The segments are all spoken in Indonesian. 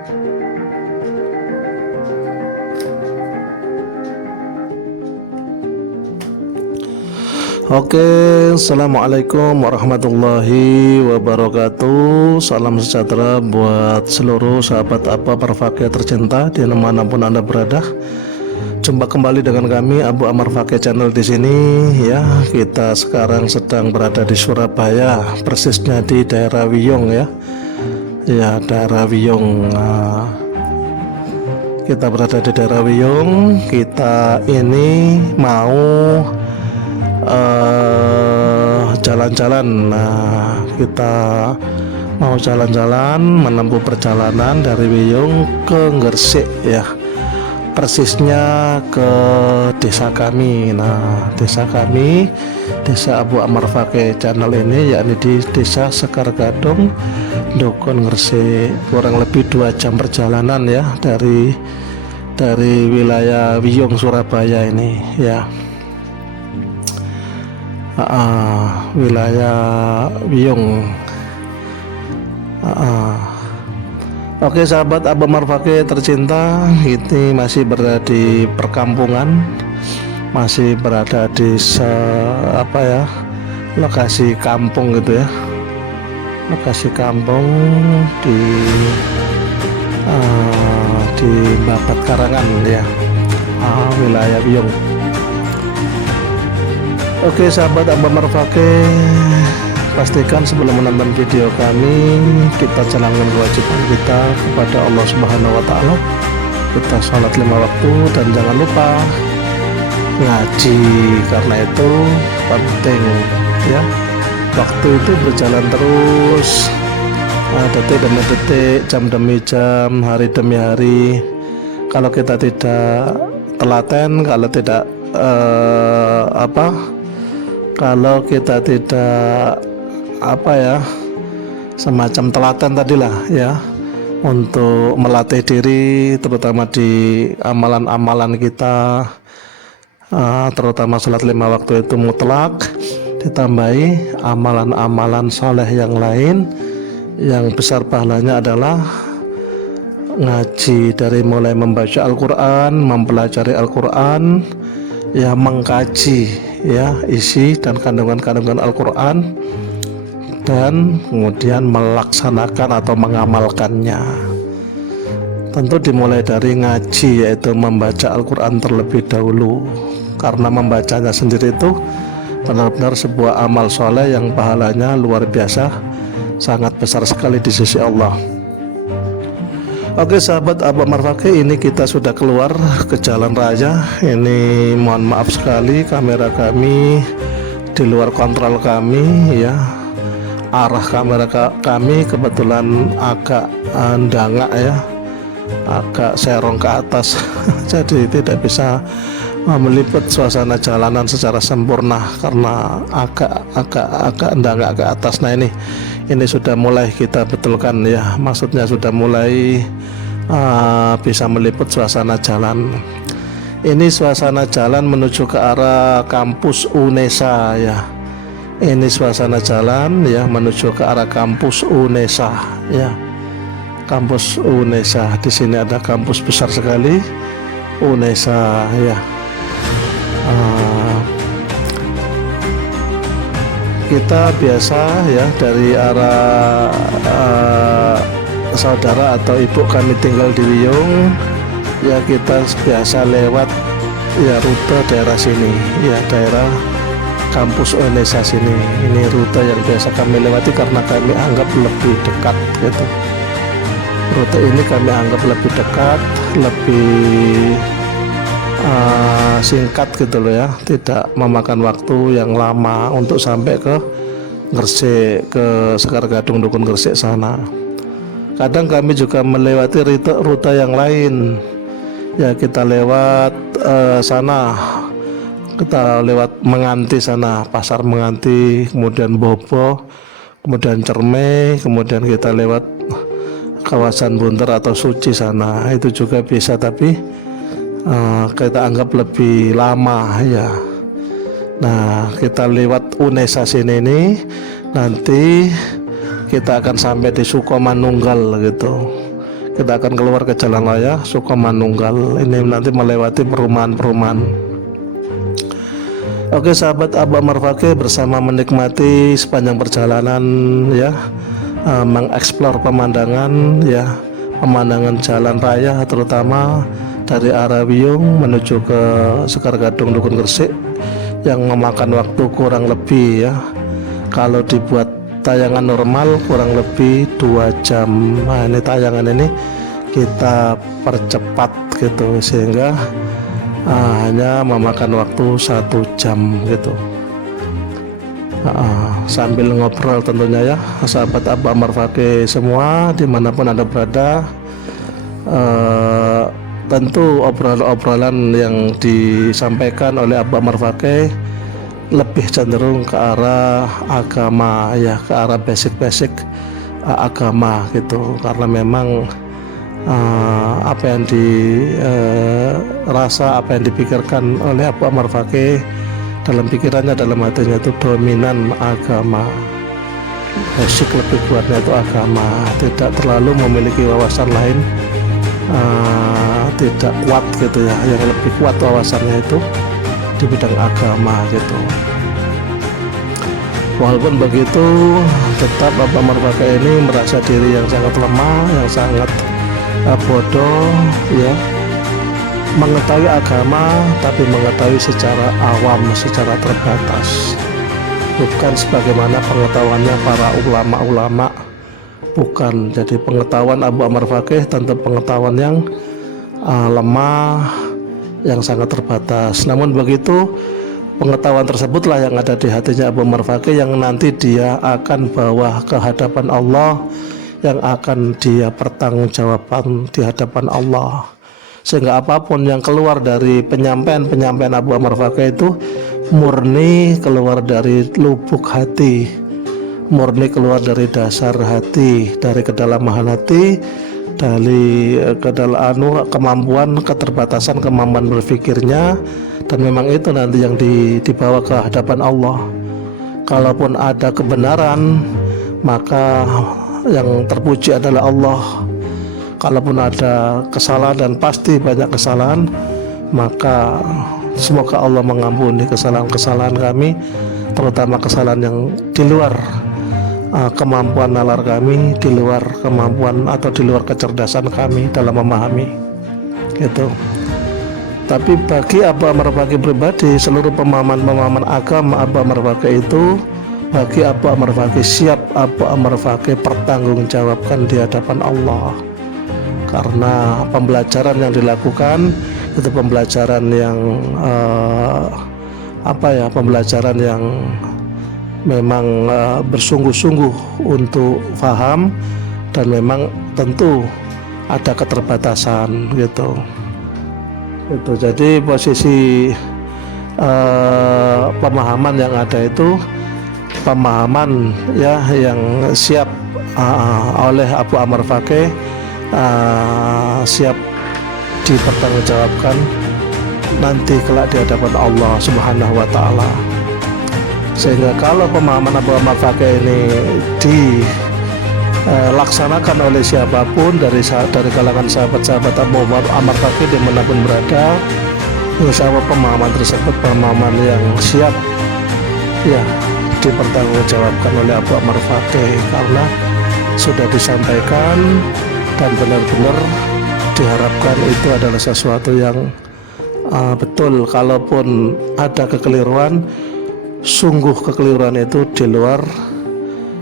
Oke, assalamualaikum warahmatullahi wabarakatuh. Salam sejahtera buat seluruh sahabat apa Fakih tercinta di manapun Anda berada. Jumpa kembali dengan kami Abu Amar Fakih Channel di sini ya. Kita sekarang sedang berada di Surabaya, persisnya di daerah Wiyung ya. Ya, daerah Wiyung. Kita berada di daerah Wiyung. Kita ini mau jalan-jalan. Nah, kita mau jalan-jalan menempuh perjalanan dari Wiyung ke Gresik ya, persisnya ke desa kami. Nah, desa kami, desa Abu Amar Fakih Channel ini yakni di desa Sekar Gadung, Dukun Gresik. Kurang lebih 2 jam perjalanan ya dari wilayah Wiyung Surabaya ini ya. Wilayah Wiyung. Oke sahabat Abu Amar Fakih tercinta, ini masih berada di perkampungan, masih berada di lokasi kampung gitu ya, lokasi kampung di Babat Karangan ya, wilayah Wiyung. Oke sahabat Abu Amar Fakih, pastikan sebelum menonton video kami, kita jalankan kewajiban kita kepada Allah Subhanahu wa Ta'ala. Kita sholat 5 waktu dan jangan lupa ngaji, karena itu penting ya. Waktu itu berjalan terus, detik demi detik, jam demi jam, hari demi hari. Kalau kita tidak telaten, kalau kita tidak semacam telaten tadilah ya, untuk melatih diri terutama di amalan-amalan kita, terutama sholat 5 waktu itu mutlak, ditambahi amalan-amalan soleh yang lain yang besar pahalanya adalah ngaji, dari mulai membaca Al-Quran, mempelajari Al-Quran ya, mengkaji ya isi dan kandungan-kandungan Al-Quran, dan kemudian melaksanakan atau mengamalkannya. Tentu dimulai dari ngaji, yaitu membaca Al-Quran terlebih dahulu, karena membacanya sendiri itu benar-benar sebuah amal soleh yang pahalanya luar biasa, sangat besar sekali di sisi Allah. Oke sahabat Abu Amar Fakih, ini kita sudah keluar ke jalan raya. Ini mohon maaf sekali, kamera kami di luar kontrol kami ya. Arah kamera kami kebetulan agak ndangak ya, agak serong ke atas jadi tidak bisa meliput suasana jalanan secara sempurna karena agak ndangak ke atas. Nah ini sudah mulai kita betulkan ya, maksudnya sudah mulai bisa meliput suasana jalan. Ini suasana jalan menuju ke arah kampus UNESA ya. Ini suasana jalan ya menuju ke arah kampus UNESA ya. Kampus UNESA, di sini ada kampus besar sekali, UNESA ya. Kita biasa ya dari arah saudara atau ibu kami tinggal di Wiyung ya, kita biasa lewat ya rute daerah sini ya, daerah kampus UNESA sini. Ini rute yang biasa kami lewati karena kami anggap lebih dekat gitu. Rute ini kami anggap lebih dekat, lebih singkat gitu loh ya, tidak memakan waktu yang lama untuk sampai ke Gresik, ke Sekar Gadung Dukun Gresik sana. Kadang kami juga melewati rute yang lain ya, kita lewat sana, kita lewat Menganti sana, pasar Menganti, kemudian Bobo, kemudian Cermai, kemudian kita lewat kawasan Bunter atau Suci sana. Itu juga bisa, tapi kita anggap lebih lama ya. Nah, kita lewat UNESA sini nih, nanti kita akan sampai di Sukomanunggal gitu. kita akan keluar ke jalan raya Sukomanunggal. Ini nanti melewati perumahan-perumahan. Oke sahabat Abu Ammar Fakih, bersama menikmati sepanjang perjalanan ya, mengeksplor pemandangan ya, pemandangan jalan raya terutama dari arah Wiyung menuju ke Sekar Gadung Dukun Gresik yang memakan waktu kurang lebih ya, kalau dibuat tayangan normal kurang lebih 2 jam. Nah ini tayangan ini kita percepat gitu sehingga hanya memakan waktu 1 jam gitu. Sambil ngobrol tentunya ya sahabat Abu Ammar Fakih semua dimanapun Anda berada. Tentu obrolan yang disampaikan oleh Abu Ammar Fakih lebih cenderung ke arah agama ya, ke arah basic agama gitu, karena memang apa yang dirasa, apa yang dipikirkan oleh Abu Ammar Fakih dalam pikirannya, dalam hatinya itu dominan agama, basic lebih kuatnya itu agama, tidak terlalu memiliki wawasan lain, tidak kuat gitu ya, yang lebih kuat wawasannya itu di bidang agama gitu. Walaupun begitu tetap Abu Ammar Fakih ini merasa diri yang sangat lemah, yang sangat bodoh ya, mengetahui agama tapi mengetahui secara awam, secara terbatas, bukan sebagaimana pengetahuannya para ulama-ulama, bukan. Jadi pengetahuan Abu Ammar Fakih tentu pengetahuan yang lemah, yang sangat terbatas. Namun begitu, pengetahuan tersebutlah yang ada di hatinya Abu Ammar Fakih yang nanti dia akan bawa ke hadapan Allah, yang akan dia pertanggungjawabkan di hadapan Allah, sehingga apapun yang keluar dari penyampaian Abu Ammar Fakih itu murni keluar dari lubuk hati, murni keluar dari dasar hati, dari kedalaman hati, dari kemampuan, keterbatasan kemampuan berpikirnya, dan memang itu nanti yang dibawa ke hadapan Allah. Kalaupun ada kebenaran, maka yang terpuji adalah Allah. Kalaupun ada kesalahan, dan pasti banyak kesalahan, maka semoga Allah mengampuni kesalahan-kesalahan kami, terutama kesalahan yang di luar kemampuan nalar kami, di luar kemampuan atau di luar kecerdasan kami dalam memahami gitu. Tapi bagi Abu Ammar Fakih pribadi, seluruh pemahaman agama Abu Ammar Fakih itu, bagi Abu Ammar Fakih siap Abu Ammar Fakih pertanggungjawabkan di hadapan Allah, karena pembelajaran yang dilakukan itu pembelajaran yang pembelajaran yang memang bersungguh-sungguh untuk paham, dan memang tentu ada keterbatasan gitu. Jadi posisi pemahaman yang ada itu pemahaman ya yang siap oleh Abu Ammar Fakih, siap dipertanggungjawabkan nanti kelak di hadapan Allah Subhanahu wa Ta'ala. Sehingga kalau pemahaman Abu Ammar Fakih ini dilaksanakan oleh siapapun dari kalangan sahabat-sahabat Abu Ammar Fakih dimanapun berada, insya Allah pemahaman tersebut pemahaman yang siap ya dipertanggungjawabkan oleh Abu Ammar Fakih, karena sudah disampaikan dan benar-benar diharapkan itu adalah sesuatu yang betul. Kalaupun ada kekeliruan, sungguh kekeliruan itu di luar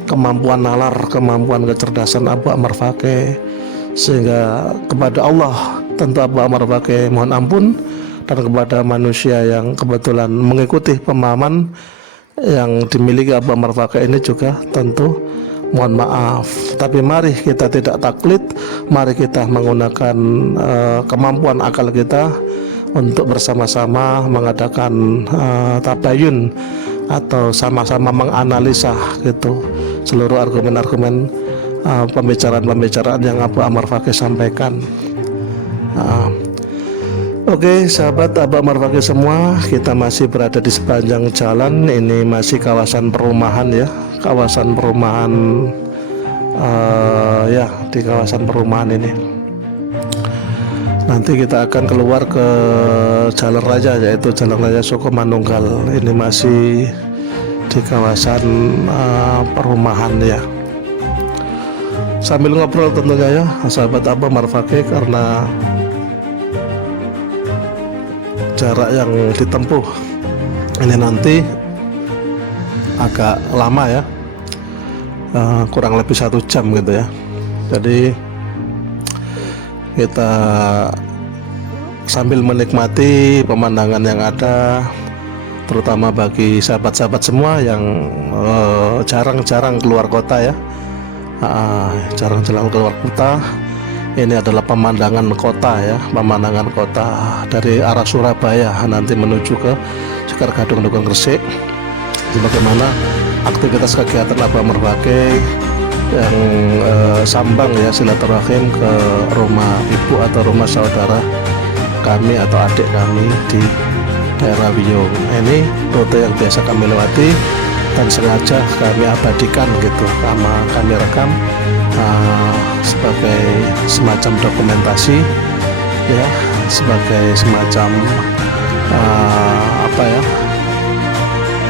kemampuan nalar, kemampuan kecerdasan Abu Ammar Fakih, sehingga kepada Allah tentu Abu Ammar Fakih mohon ampun, dan kepada manusia yang kebetulan mengikuti pemahaman yang dimiliki Abu Ammar Fakih ini juga tentu mohon maaf. Tapi mari kita tidak taklid, mari kita menggunakan kemampuan akal kita untuk bersama-sama mengadakan tabayun atau sama-sama menganalisa gitu seluruh argumen-argumen pembicaraan-pembicaraan yang Abu Ammar Fakih sampaikan. Oke, sahabat Abu Ammar Fakih semua, kita masih berada di sepanjang jalan. Ini masih kawasan perumahan ya, kawasan perumahan ya, di kawasan perumahan ini. Nanti kita akan keluar ke Jalan Raya, yaitu Jalan Raya Sukomanunggal. Ini masih di kawasan perumahan ya. Sambil ngobrol tentunya ya, sahabat Abah Marfake, karena jarak yang ditempuh ini nanti agak lama ya, kurang lebih 1 jam gitu ya. Jadi kita sambil menikmati pemandangan yang ada, terutama bagi sahabat-sahabat semua yang jarang-jarang keluar kota ya, jarang-jarang keluar kota. Ini adalah pemandangan kota ya, pemandangan kota dari arah Surabaya nanti menuju ke Sekar Gadung Dukuh Gresik. Bagaimana aktivitas kegiatan Abah Marfake yang sambang ya, silaturahim ke rumah ibu atau rumah saudara kami atau adik kami di daerah Wiyung. Ini rute yang biasa kami lewati dan sengaja kami abadikan gitu, kami rekam sebagai semacam dokumentasi ya, sebagai semacam apa ya,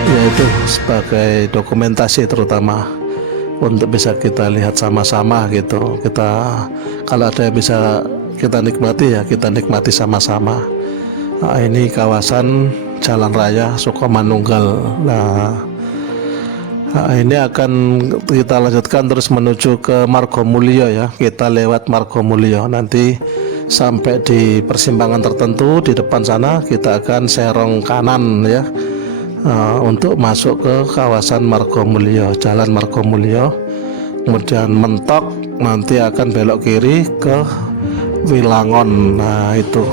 yaitu sebagai dokumentasi terutama untuk bisa kita lihat sama-sama gitu. Kita kalau ada yang bisa kita nikmati ya, kita nikmati sama-sama. Ini kawasan Jalan Raya Sukomanunggal. Ini akan kita lanjutkan terus menuju ke Margomulyo ya. Kita lewat Margomulyo, nanti sampai di persimpangan tertentu di depan sana kita akan serong kanan ya, untuk masuk ke kawasan Margomulyo, Jalan Margomulyo. Kemudian mentok nanti akan belok kiri ke Wilangon. Nah itu.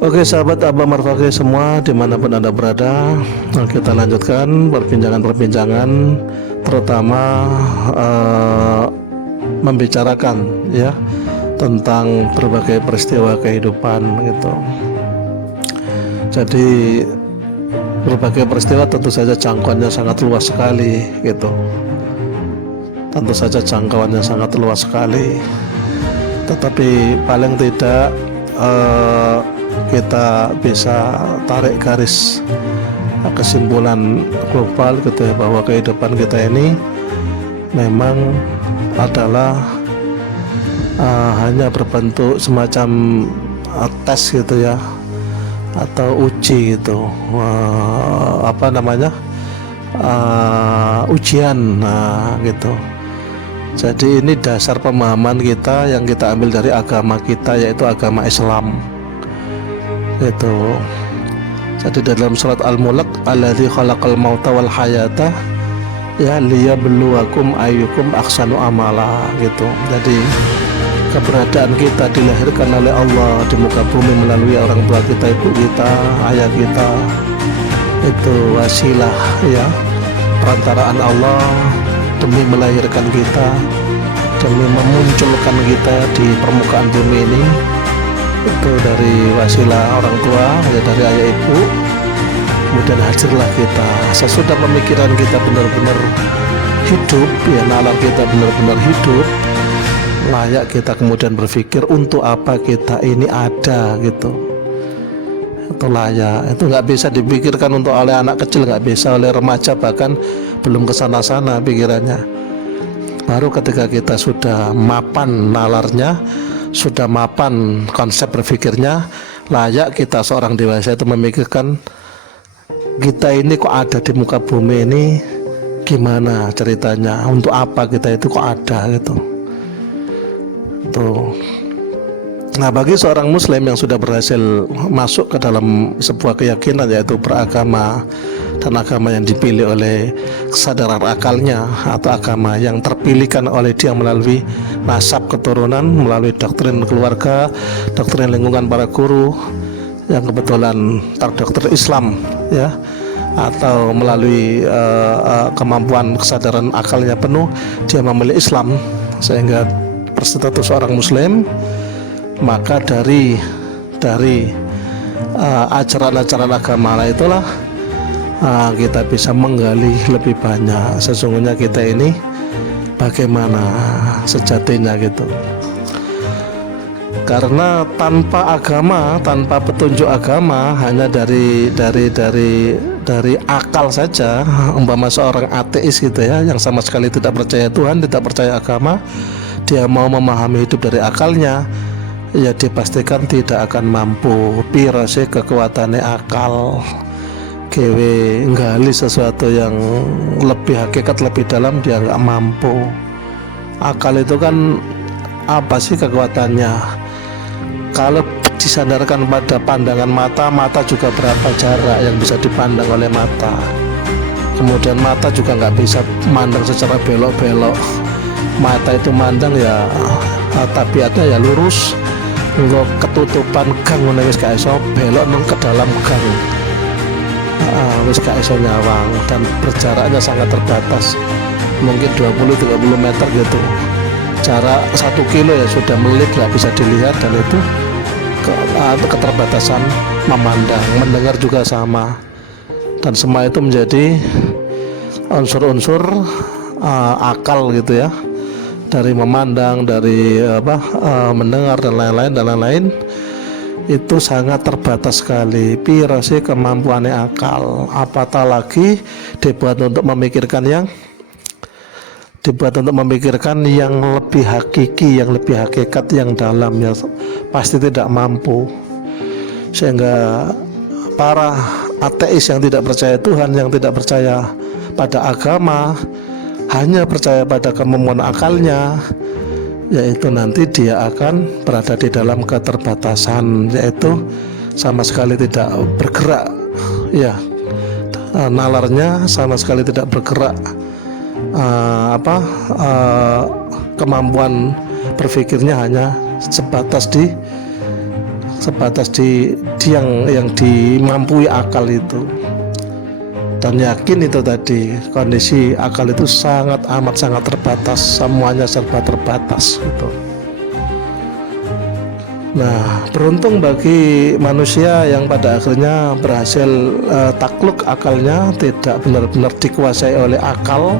Oke sahabat Abah Marfake semua dimanapun Anda berada, kita lanjutkan perbincangan-perbincangan, terutama membicarakan ya tentang berbagai peristiwa kehidupan gitu. Jadi berbagai peristiwa tentu saja jangkauannya sangat luas sekali gitu. Tentu saja jangkauannya sangat luas sekali. Tetapi paling tidak kita bisa tarik garis kesimpulan global gitu ya, bahwa kehidupan kita ini memang adalah hanya berbentuk semacam tes gitu ya, atau uji gitu, ujian gitu. Jadi ini dasar pemahaman kita yang kita ambil dari agama kita, yaitu agama Islam itu. Jadi dalam surat Al-Mulk, alladzi khalaqal mauta wal hayata ya liyabluwakum ayyukum ahsanu amala gitu. Jadi keberadaan kita dilahirkan oleh Allah di muka bumi melalui orang tua kita, ibu kita, ayah kita, itu wasilah ya, perantaraan Allah demi melahirkan kita, demi memunculkan kita di permukaan bumi ini. Itu dari wasilah orang tua ya, dari ayah ibu. Kemudian hadirlah kita sesudah pemikiran kita benar-benar hidup ya, nalar kita benar-benar hidup, layak kita kemudian berpikir untuk apa kita ini ada gitu. Itu layak, itu nggak bisa dipikirkan untuk oleh anak kecil, nggak bisa oleh remaja, bahkan belum kesana-sana pikirannya. Baru ketika kita sudah mapan nalarnya, sudah mapan konsep berpikirnya, layak kita seorang dewasa itu memikirkan kita ini kok ada di muka bumi ini, gimana ceritanya, untuk apa kita itu kok ada gitu. Tuh. Nah bagi seorang muslim yang sudah berhasil masuk ke dalam sebuah keyakinan, yaitu beragama dan agama yang dipilih oleh kesadaran akalnya, atau agama yang terpilihkan oleh dia melalui nasab keturunan, melalui doktrin keluarga, doktrin lingkungan para guru yang kebetulan terdokter Islam ya, atau melalui kemampuan kesadaran akalnya penuh dia memilih Islam sehingga berstatus seorang muslim. Maka dari ajaran-ajaran agama itulah kita bisa menggali lebih banyak sesungguhnya kita ini bagaimana sejatinya gitu. Karena tanpa agama, tanpa petunjuk agama, hanya dari akal saja, umpama seorang ateis gitu ya, yang sama sekali tidak percaya Tuhan, tidak percaya agama, dia mau memahami hidup dari akalnya, ya dipastikan tidak akan mampu. Piro sih kekuatannya akal kewe nggali sesuatu yang lebih hakikat, lebih dalam, dia nggak mampu. Akal itu kan apa sih kekuatannya? Kalau disandarkan pada pandangan mata, mata juga berapa jarak yang bisa dipandang oleh mata. Kemudian mata juga nggak bisa mandang secara belok-belok. Mata itu mandang ya tabiatnya ya lurus. Nggak ketutupan gang, wis gak iso belok nang ke dalam gang. Wis gak iso nyawang, dan berjaraknya sangat terbatas. Mungkin 20-30 meter gitu. Jarak 1 kilo ya sudah melip, nggak bisa dilihat, dan itu keterbatasan memandang. Mendengar juga sama, dan semua itu menjadi unsur-unsur akal gitu ya, dari memandang, dari mendengar dan lain-lain itu sangat terbatas sekali. Piro sih kemampuannya akal, apatah lagi dibuat untuk memikirkan yang lebih hakiki, yang lebih hakikat, yang dalam, ya pasti tidak mampu. Sehingga para ateis yang tidak percaya Tuhan, yang tidak percaya pada agama, hanya percaya pada kemampuan akalnya, yaitu nanti dia akan berada di dalam keterbatasan, yaitu sama sekali tidak bergerak, ya nalarnya sama sekali tidak bergerak. Kemampuan berpikirnya hanya sebatas di yang dimampui akal itu. Dan yakin itu tadi, kondisi akal itu sangat terbatas, semuanya serba terbatas gitu. Nah, beruntung bagi manusia yang pada akhirnya berhasil takluk akalnya, tidak benar-benar dikuasai oleh akal.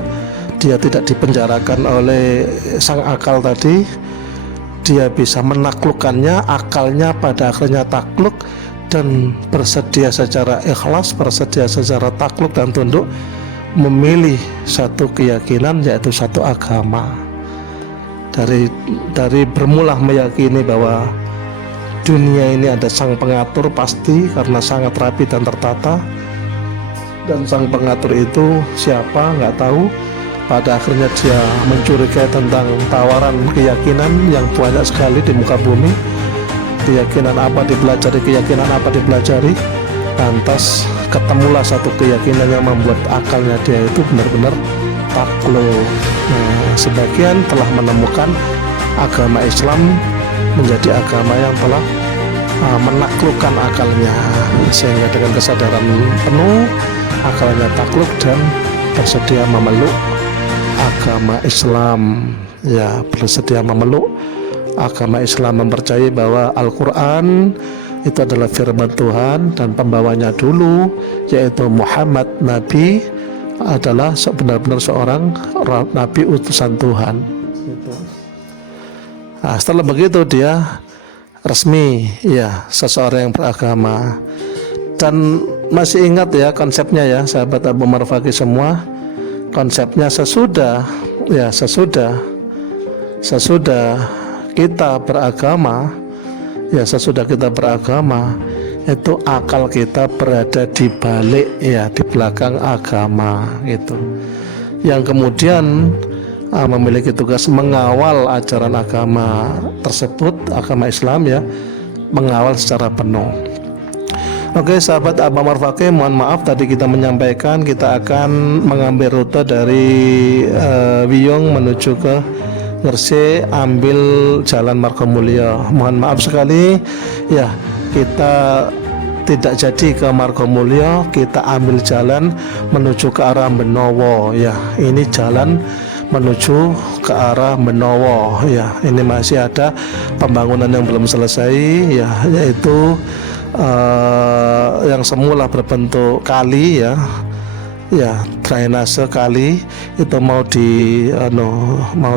Dia tidak dipenjarakan oleh sang akal tadi. Dia bisa menaklukkannya, akalnya pada akhirnya takluk dan bersedia secara ikhlas, bersedia secara takluk dan tunduk memilih satu keyakinan, yaitu satu agama. Dari bermula meyakini bahwa dunia ini ada sang pengatur pasti, karena sangat rapi dan tertata, dan sang pengatur itu siapa nggak tahu. Pada akhirnya dia mencurigai tentang tawaran keyakinan yang banyak sekali di muka bumi. Keyakinan apa dipelajari, lantas ketemulah satu keyakinan yang membuat akalnya dia itu benar-benar takluk. Nah, sebagian telah menemukan agama Islam menjadi agama yang telah menaklukkan akalnya, sehingga dengan kesadaran penuh akalnya takluk dan bersedia memeluk agama Islam, ya bersedia memeluk agama Islam, mempercayai bahwa Al-Quran itu adalah firman Tuhan, dan pembawanya dulu yaitu Muhammad Nabi adalah benar-benar seorang Nabi utusan Tuhan. Nah, setelah begitu dia resmi ya seseorang yang beragama. Dan masih ingat ya konsepnya ya sahabat Abu Marfaqi semua, konsepnya sesudah kita beragama, itu akal kita berada di balik, ya di belakang agama gitu, yang kemudian memiliki tugas mengawal ajaran agama tersebut, agama Islam ya, mengawal secara penuh. Oke sahabat Abu Marfaqi, mohon maaf tadi kita menyampaikan kita akan mengambil rute dari Wiyung menuju ke Ngersik, ambil jalan Margomulyo. Mohon maaf sekali ya, kita tidak jadi ke Margomulyo, kita ambil jalan menuju ke arah Benowo ya. Ini jalan menuju ke arah Benowo ya. Ini masih ada pembangunan yang belum selesai ya, yaitu yang semula berbentuk kali ya, drainase kali itu mau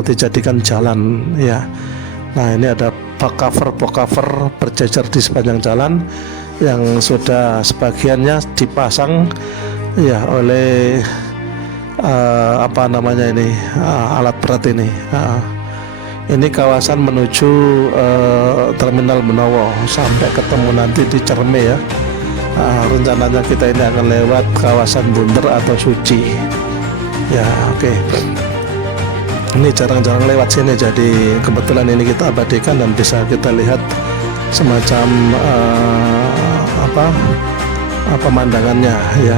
dijadikan jalan ya. Nah ini ada box-cover berjejer di sepanjang jalan yang sudah sebagiannya dipasang ya oleh alat berat ini. Ini kawasan menuju Terminal Benowo sampai ketemu nanti di Cerme ya. Rencananya kita ini akan lewat kawasan Bunder atau Suci ya. Oke. Ini jarang-jarang lewat sini, jadi kebetulan ini kita abadikan dan bisa kita lihat semacam pemandangannya ya.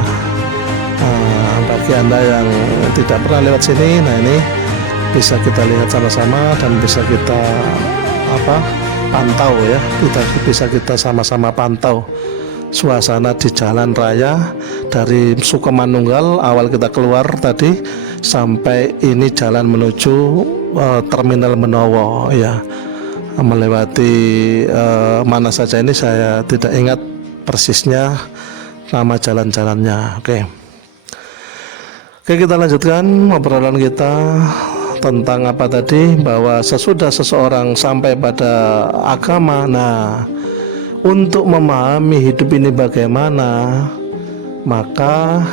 Bagi Anda yang tidak pernah lewat sini, nah ini bisa kita lihat sama-sama dan bisa kita pantau ya. Kita sama-sama pantau suasana di jalan raya dari Sukomanunggal awal kita keluar tadi sampai ini jalan menuju Terminal Benowo ya. Melewati mana saja ini saya tidak ingat persisnya nama jalan-jalannya. Oke, kita lanjutkan obrolan kita tentang apa tadi, bahwa sesudah seseorang sampai pada agama, nah untuk memahami hidup ini bagaimana, maka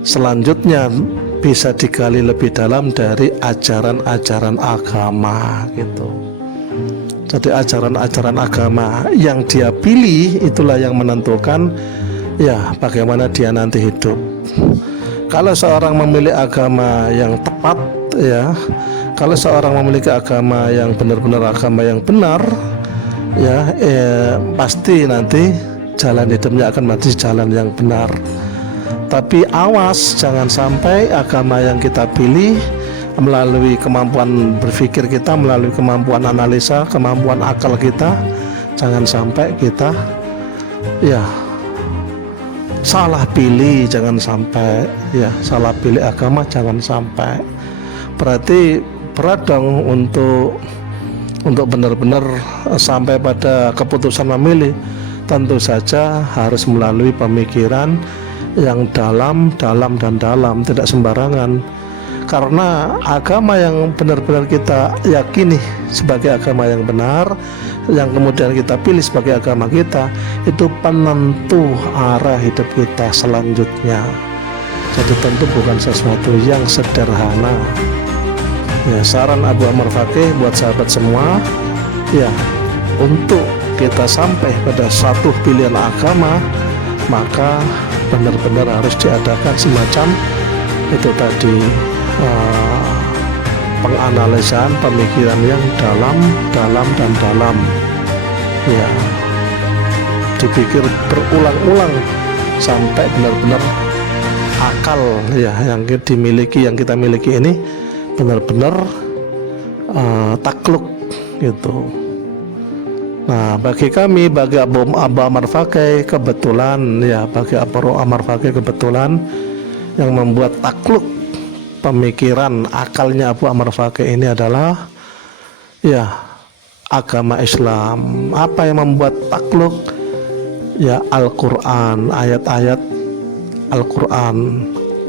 selanjutnya bisa digali lebih dalam dari ajaran-ajaran agama gitu. Jadi ajaran-ajaran agama yang dia pilih itulah yang menentukan ya bagaimana dia nanti hidup. Kalau seorang memilih agama yang tepat ya, kalau seorang memiliki agama yang benar-benar agama yang benar ya, pasti nanti jalan hidupnya akan menjadi jalan yang benar. Tapi awas, jangan sampai agama yang kita pilih melalui kemampuan berpikir kita, melalui kemampuan analisa, kemampuan akal kita, jangan sampai kita ya salah pilih, jangan sampai ya salah pilih agama, jangan sampai. Berarti berat dong untuk benar-benar sampai pada keputusan memilih. Tentu saja harus melalui pemikiran yang dalam, tidak sembarangan. Karena agama yang benar-benar kita yakini sebagai agama yang benar, yang kemudian kita pilih sebagai agama kita, itu penentu arah hidup kita selanjutnya. Jadi tentu bukan sesuatu yang sederhana. Ya, saran Abu Ammar Fakih buat sahabat semua, ya, untuk kita sampai pada satu pilihan agama, maka benar-benar harus diadakan semacam itu tadi, penganalisaan pemikiran yang dalam ya, dipikir berulang-ulang sampai benar-benar akal ya yang kita miliki ini benar-benar takluk gitu. Nah, bagi kami, bagi Abu Ammar Fakih kebetulan ya, bagi Abu Ammar Fakih kebetulan yang membuat takluk pemikiran akalnya Abu Ammar Fakih ini adalah ya agama Islam. Apa yang membuat takluk? Ya Al-Quran, ayat-ayat Al-Quran.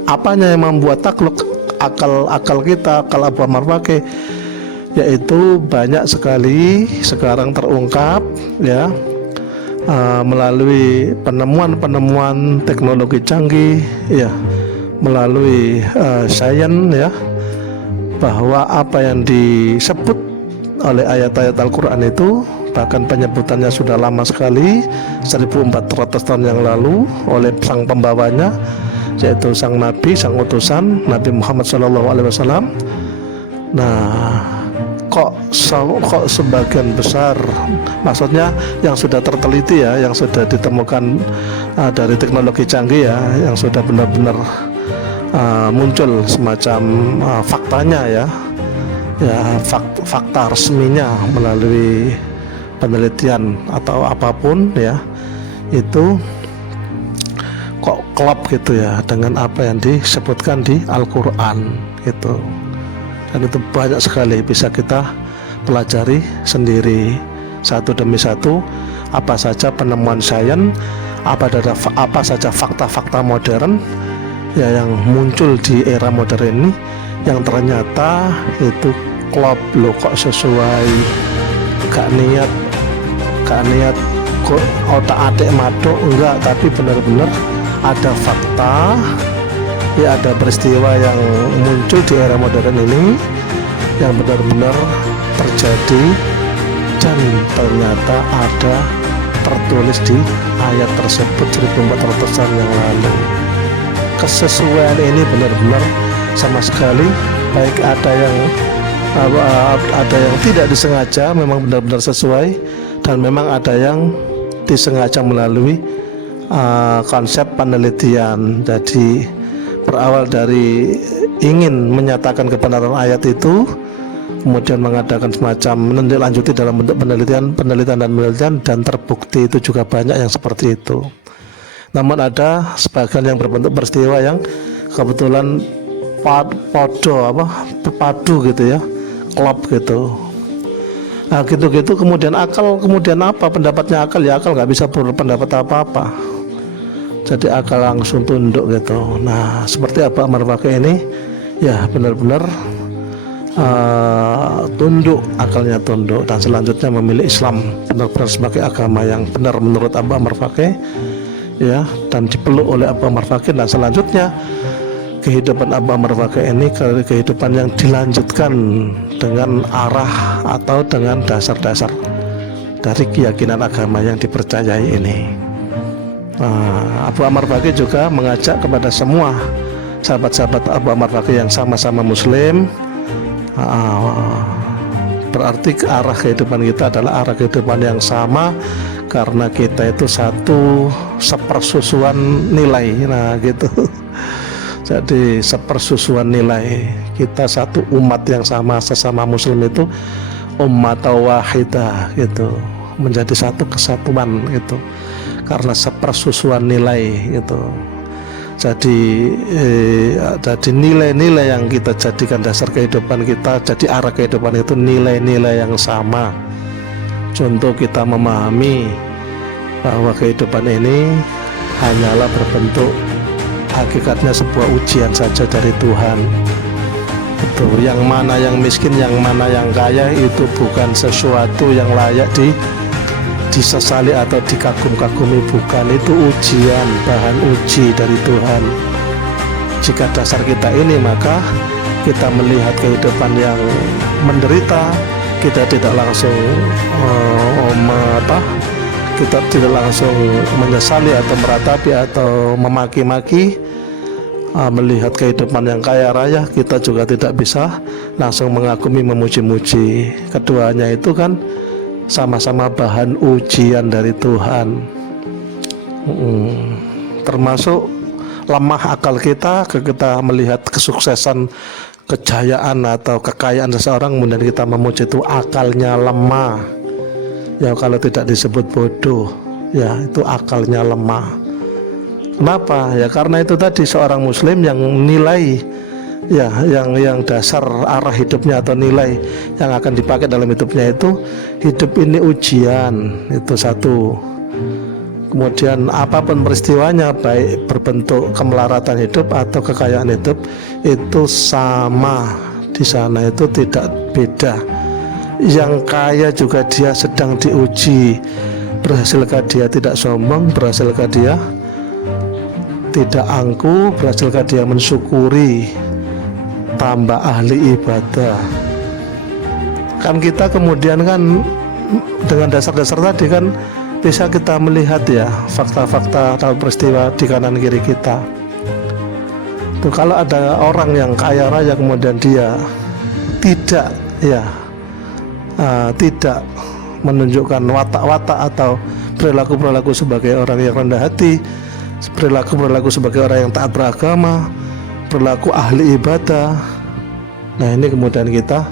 Apanya yang membuat takluk akal kita, akal Abu Ammar Fakih? Yaitu banyak sekali sekarang terungkap ya, melalui penemuan teknologi canggih ya, melalui sains ya, bahwa apa yang disebut oleh ayat-ayat Al-Quran itu, bahkan penyebutannya sudah lama sekali, 1400 tahun yang lalu, oleh sang pembawanya, yaitu sang Nabi, sang utusan Nabi Muhammad SAW. Nah, kok sebagian besar, maksudnya yang sudah terteliti ya, yang sudah ditemukan dari teknologi canggih ya, yang sudah benar-benar muncul semacam faktanya ya, fakta resminya melalui penelitian atau apapun ya, itu kok klop gitu ya dengan apa yang disebutkan di Al-Quran gitu. Dan itu banyak sekali bisa kita pelajari sendiri satu demi satu, apa saja penemuan sains, apa saja fakta-fakta modern ya yang muncul di era modern ini, yang ternyata itu klop loh, kok sesuai gak niat kok otak-atik matuk, enggak, tapi benar-benar ada fakta, ya ada peristiwa yang muncul di era modern ini yang benar-benar terjadi dan ternyata ada tertulis di ayat tersebut 1400 tahun yang lalu. Kesesuaian ini benar-benar sama sekali, baik ada yang tidak disengaja, memang benar-benar sesuai, dan memang ada yang disengaja melalui konsep penelitian. Jadi berawal dari ingin menyatakan kebenaran ayat itu, kemudian mengadakan semacam menindaklanjuti dalam bentuk penelitian dan terbukti itu juga banyak yang seperti itu. Namun ada sebagian yang berbentuk peristiwa yang kebetulan padu gitu ya, klop gitu. Nah gitu-gitu kemudian akal, kemudian apa pendapatnya akal? Ya akal nggak bisa berpendapat apa-apa, jadi akal langsung tunduk gitu. Nah seperti apa Amar Faqih ini, ya benar-benar tunduk, akalnya tunduk, dan selanjutnya memilih Islam benar-benar sebagai agama yang benar menurut Abu Amar Faqih, ya, dan dipeluk oleh Abu Amar Faqih. Dan selanjutnya kehidupan Abu Amar Faqih ini kehidupan yang dilanjutkan dengan arah atau dengan dasar-dasar dari keyakinan agama yang dipercayai ini. Abu Amar Faqih juga mengajak kepada semua sahabat-sahabat Abu Amar Faqih yang sama-sama Muslim. Berarti arah kehidupan kita adalah arah kehidupan yang sama, karena kita itu satu sepersusuan nilai. Nah gitu. Jadi sepersusuan nilai, kita satu umat yang sama, sesama Muslim itu umat wahidah gitu, menjadi satu kesatuan gitu, karena sepersusuan nilai gitu. Jadi nilai-nilai yang kita jadikan dasar kehidupan kita, jadi arah kehidupan itu nilai-nilai yang sama. Contoh, kita memahami bahwa kehidupan ini hanyalah berbentuk hakikatnya sebuah ujian saja dari Tuhan. Itu yang mana yang miskin, yang mana yang kaya, itu bukan sesuatu yang layak disesali atau dikagum-kagumi, bukan. Itu ujian, bahan uji dari Tuhan. Jika dasar kita ini, maka kita melihat kehidupan yang menderita, kita tidak langsung kita tidak langsung menyesali atau meratapi atau memaki-maki. Melihat kehidupan yang kaya raya, kita juga tidak bisa langsung mengagumi, memuji-muji. Keduanya itu kan sama-sama bahan ujian dari Tuhan. Termasuk lemah akal kita melihat kesuksesan, kejayaan atau kekayaan seseorang, kemudian kita memuji, itu akalnya lemah. Ya kalau tidak disebut bodoh, ya itu akalnya lemah. Kenapa? Ya karena itu tadi, seorang Muslim yang nilai, ya yang dasar arah hidupnya atau nilai yang akan dipakai dalam hidupnya itu, hidup ini ujian, itu satu. Kemudian apapun peristiwanya, baik berbentuk kemelaratan hidup atau kekayaan hidup, itu sama di sana, itu tidak beda. Yang kaya juga dia sedang diuji, berhasilkah dia tidak sombong, berhasilkah dia tidak angkuh, berhasilkah dia mensyukuri, tambah ahli ibadah. Kan kita kemudian kan dengan dasar-dasar tadi kan bisa kita melihat ya fakta-fakta atau peristiwa di kanan kiri kita. Tuh, kalau ada orang yang kaya raya kemudian dia tidak menunjukkan watak-watak atau perilaku-perilaku sebagai orang yang rendah hati, perilaku sebagai orang yang taat beragama, perilaku ahli ibadah. Nah ini kemudian kita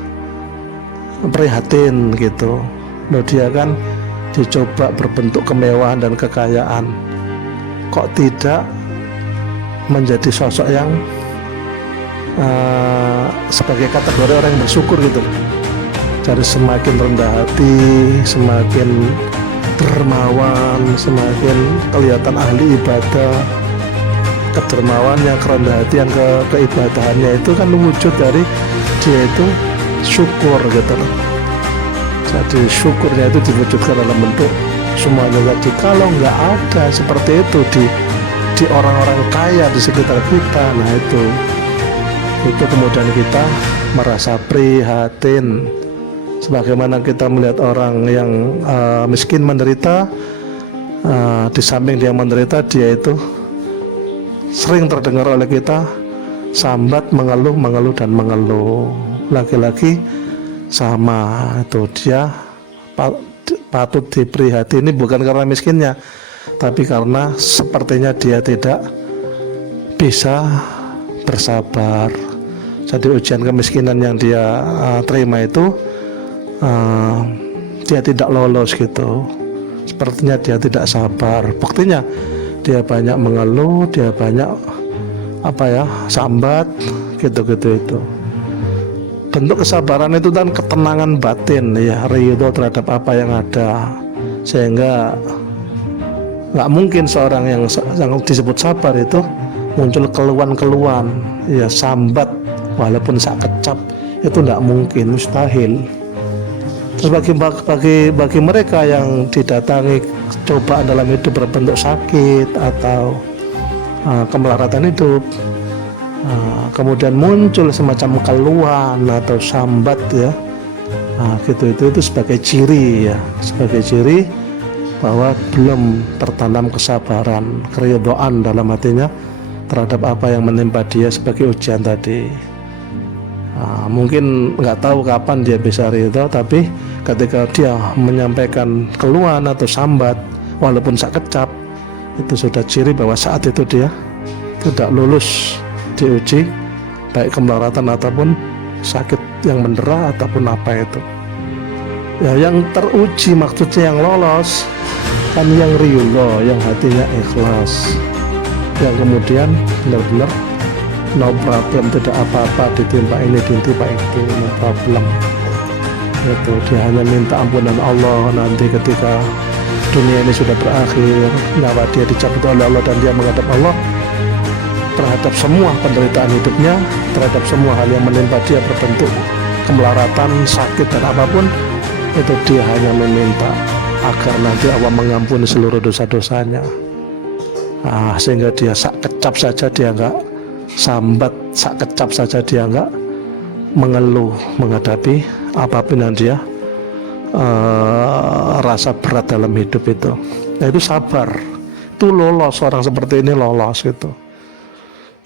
prihatin gitu. Loh, dia kan dicoba berbentuk kemewahan dan kekayaan, kok tidak menjadi sosok yang sebagai kategori orang yang bersyukur gitu. Jadi semakin rendah hati, semakin dermawan, semakin kelihatan ahli ibadah. Kedermawannya, kerendahan hatian, keibadahannya itu kan wujud dari dia itu syukur gitu loh. Jadi syukurnya itu diwujudkan dalam bentuk semuanya tadi. Kalau nggak ada seperti itu di orang-orang kaya di sekitar kita, nah itu kemudian kita merasa prihatin. Sebagaimana kita melihat orang yang miskin menderita, di samping dia menderita, dia itu sering terdengar oleh kita sambat, mengeluh dan mengeluh. Laki-laki sama itu, dia patut diprihatini bukan karena miskinnya, tapi karena sepertinya dia tidak bisa bersabar. Jadi ujian kemiskinan yang dia terima itu dia tidak lolos gitu. Sepertinya dia tidak sabar. Buktinya dia banyak mengeluh, dia banyak sambat gitu-gitu itu. Bentuk kesabaran itu kan ketenangan batin ya, ridho terhadap apa yang ada, sehingga nggak mungkin seorang yang disebut sabar itu muncul keluhan-keluhan ya, sambat walaupun sak kecap, itu nggak mungkin, mustahil. Terus bagi mereka yang didatangi cobaan dalam hidup berbentuk sakit atau kemelaratan hidup, kemudian muncul semacam keluhan atau sambat ya, itu sebagai ciri ya, sebagai ciri bahwa belum tertanam kesabaran, keridhaan dalam hatinya terhadap apa yang menimpa dia sebagai ujian tadi. Mungkin nggak tahu kapan dia bisa ridho, tapi ketika dia menyampaikan keluhan atau sambat walaupun sak kecap, itu sudah ciri bahwa saat itu dia tidak lulus diuji, baik kemelaratan ataupun sakit yang mendera ataupun apa itu ya. Yang teruji maksudnya yang lolos kan yang riyullah, yang hatinya ikhlas, yang kemudian benar-benar no problem, tidak apa-apa, ditimpa ini ditimpa itu, no problem itu. Dia hanya minta ampunan Allah nanti ketika dunia ini sudah berakhir, nyawa dia dicabut oleh Allah dan dia menghadap Allah terhadap semua penderitaan hidupnya, terhadap semua hal yang menimpa dia berbentuk kemelaratan, sakit dan apapun itu. Dia hanya meminta agar nanti Allah mengampuni seluruh dosa-dosanya, sehingga dia sak kecap saja dia enggak sambat, sak kecap saja dia enggak mengeluh menghadapi apapun yang dia rasa berat dalam hidup itu. Nah, itu sabar, itu lolos. Orang seperti ini lolos gitu.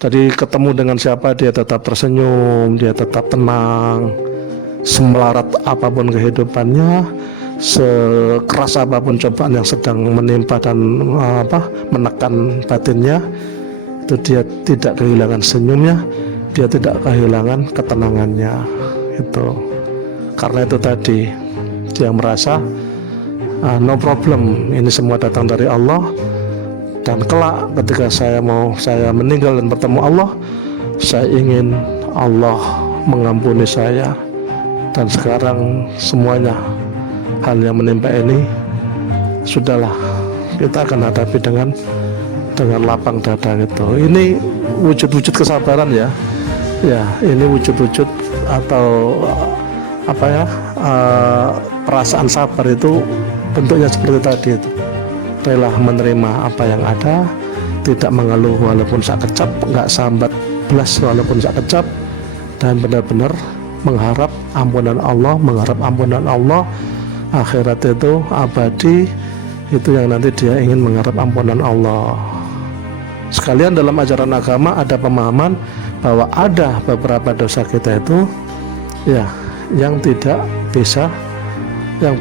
Jadi ketemu dengan siapa dia tetap tersenyum, dia tetap tenang, semelarat apapun kehidupannya, sekeras apapun cobaan yang sedang menimpa dan menekan batinnya, itu dia tidak kehilangan senyumnya, dia tidak kehilangan ketenangannya itu. Karena itu tadi dia merasa no problem, ini semua datang dari Allah, dan kelak ketika saya meninggal dan bertemu Allah, saya ingin Allah mengampuni saya, dan sekarang semuanya hal yang menimpa ini sudahlah, kita akan hadapi dengan lapang dada gitu. Ini wujud-wujud kesabaran ya. Ya, ini wujud-wujud atau perasaan sabar itu bentuknya seperti tadi itu. Rela menerima apa yang ada, tidak mengeluh walaupun sak kecap, nggak sambat belas walaupun sak kecap, dan benar-benar mengharap ampunan Allah, akhirat itu abadi, itu yang nanti dia ingin mengharap ampunan Allah. Sekalian dalam ajaran agama ada pemahaman bahwa ada beberapa dosa kita itu ya yang tidak bisa, yang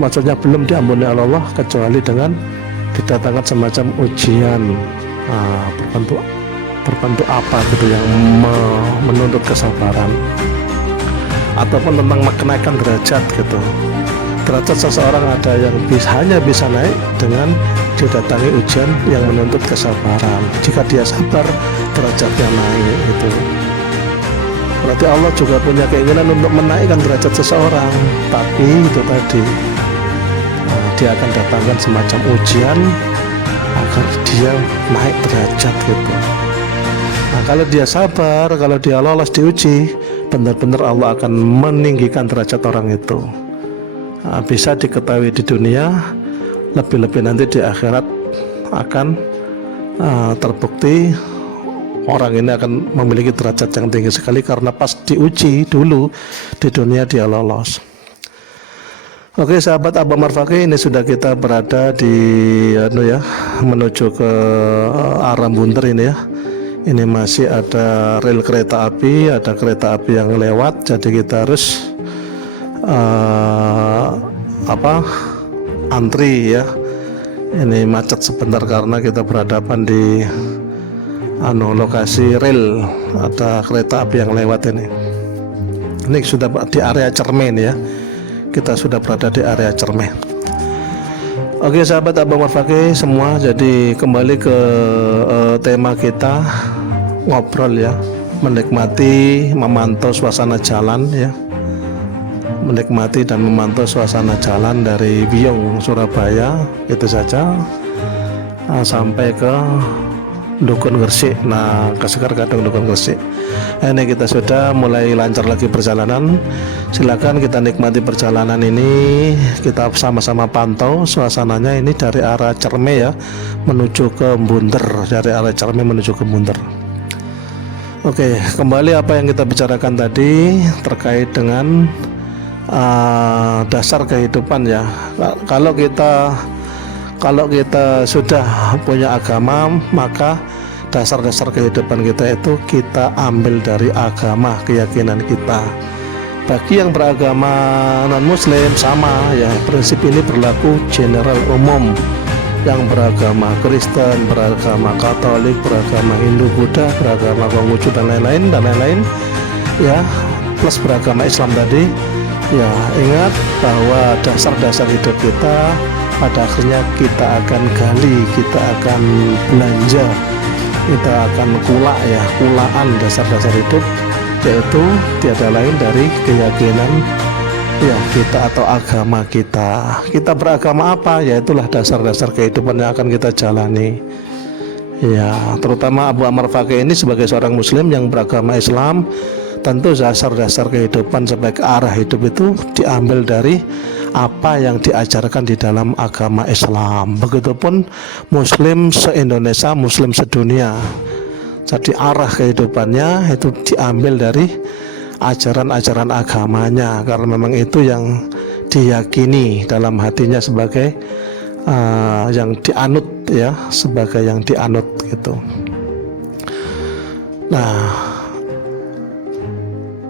maksudnya belum diampuni oleh Allah kecuali dengan didatangkan semacam ujian berbentuk apa gitu yang menuntut kesabaran, ataupun tentang kenaikan derajat gitu. Derajat seseorang ada yang hanya bisa naik dengan didatangi ujian yang menuntut kesabaran. Jika dia sabar, derajatnya naik itu. Berarti Allah juga punya keinginan untuk menaikkan derajat seseorang, tapi itu tadi dia akan datangkan semacam ujian agar dia naik derajat gitu. Nah, kalau dia sabar, kalau dia lolos diuji, benar-benar Allah akan meninggikan derajat orang itu. bisa diketahui di dunia, lebih-lebih nanti di akhirat akan terbukti orang ini akan memiliki derajat yang tinggi sekali karena pas diuji dulu di dunia dia lolos. Oke sahabat Abang Marfaqih, ini sudah kita berada di menuju ke arah Bunter ini ya. Ini masih ada rel kereta api, ada kereta api yang lewat, jadi kita harus antri ya. Ini macet sebentar karena kita berhadapan di lokasi rel, ada kereta api yang lewat ini. Ini sudah di area Cermen ya. Kita sudah berada di area Cermen. Oke sahabat Abang Marfaqih semua, jadi kembali ke tema kita ngobrol ya, menikmati, memantau suasana jalan ya, menikmati dan memantau suasana jalan dari Biyong Surabaya itu saja sampai ke Dukun Gresik. Nah, ke Sekar Gadung Dukun Gresik. Ini kita sudah mulai lancar lagi perjalanan. Silakan kita nikmati perjalanan ini. Kita sama-sama pantau suasananya ini dari arah Cerme ya, menuju ke Bunter. Dari arah Cerme menuju ke Bunter. Oke, kembali apa yang kita bicarakan tadi terkait dengan dasar kehidupan ya. Kalau kita sudah punya agama, maka dasar-dasar kehidupan kita itu kita ambil dari agama, keyakinan kita. Bagi yang beragama non-muslim sama ya, prinsip ini berlaku general umum. Yang beragama Kristen, beragama Katolik, beragama Hindu, Buddha, beragama Konghucu dan lain-lain ya, plus beragama Islam tadi ya. Ingat bahwa dasar-dasar hidup kita pada akhirnya kita akan gali, kita akan belanja, kita akan kulaan dasar-dasar hidup, yaitu tiada lain dari keyakinan ya kita atau agama kita. Kita beragama apa? Yaitulah dasar-dasar kehidupan yang akan kita jalani ya. Terutama Abu Amr Faqih ini sebagai seorang muslim yang beragama Islam, tentu dasar-dasar kehidupan sebagai arah hidup itu diambil dari apa yang diajarkan di dalam agama Islam. Begitupun muslim se-Indonesia, muslim sedunia. Jadi arah kehidupannya itu diambil dari ajaran-ajaran agamanya, karena memang itu yang diyakini dalam hatinya sebagai yang dianut ya, sebagai yang dianut gitu. Nah,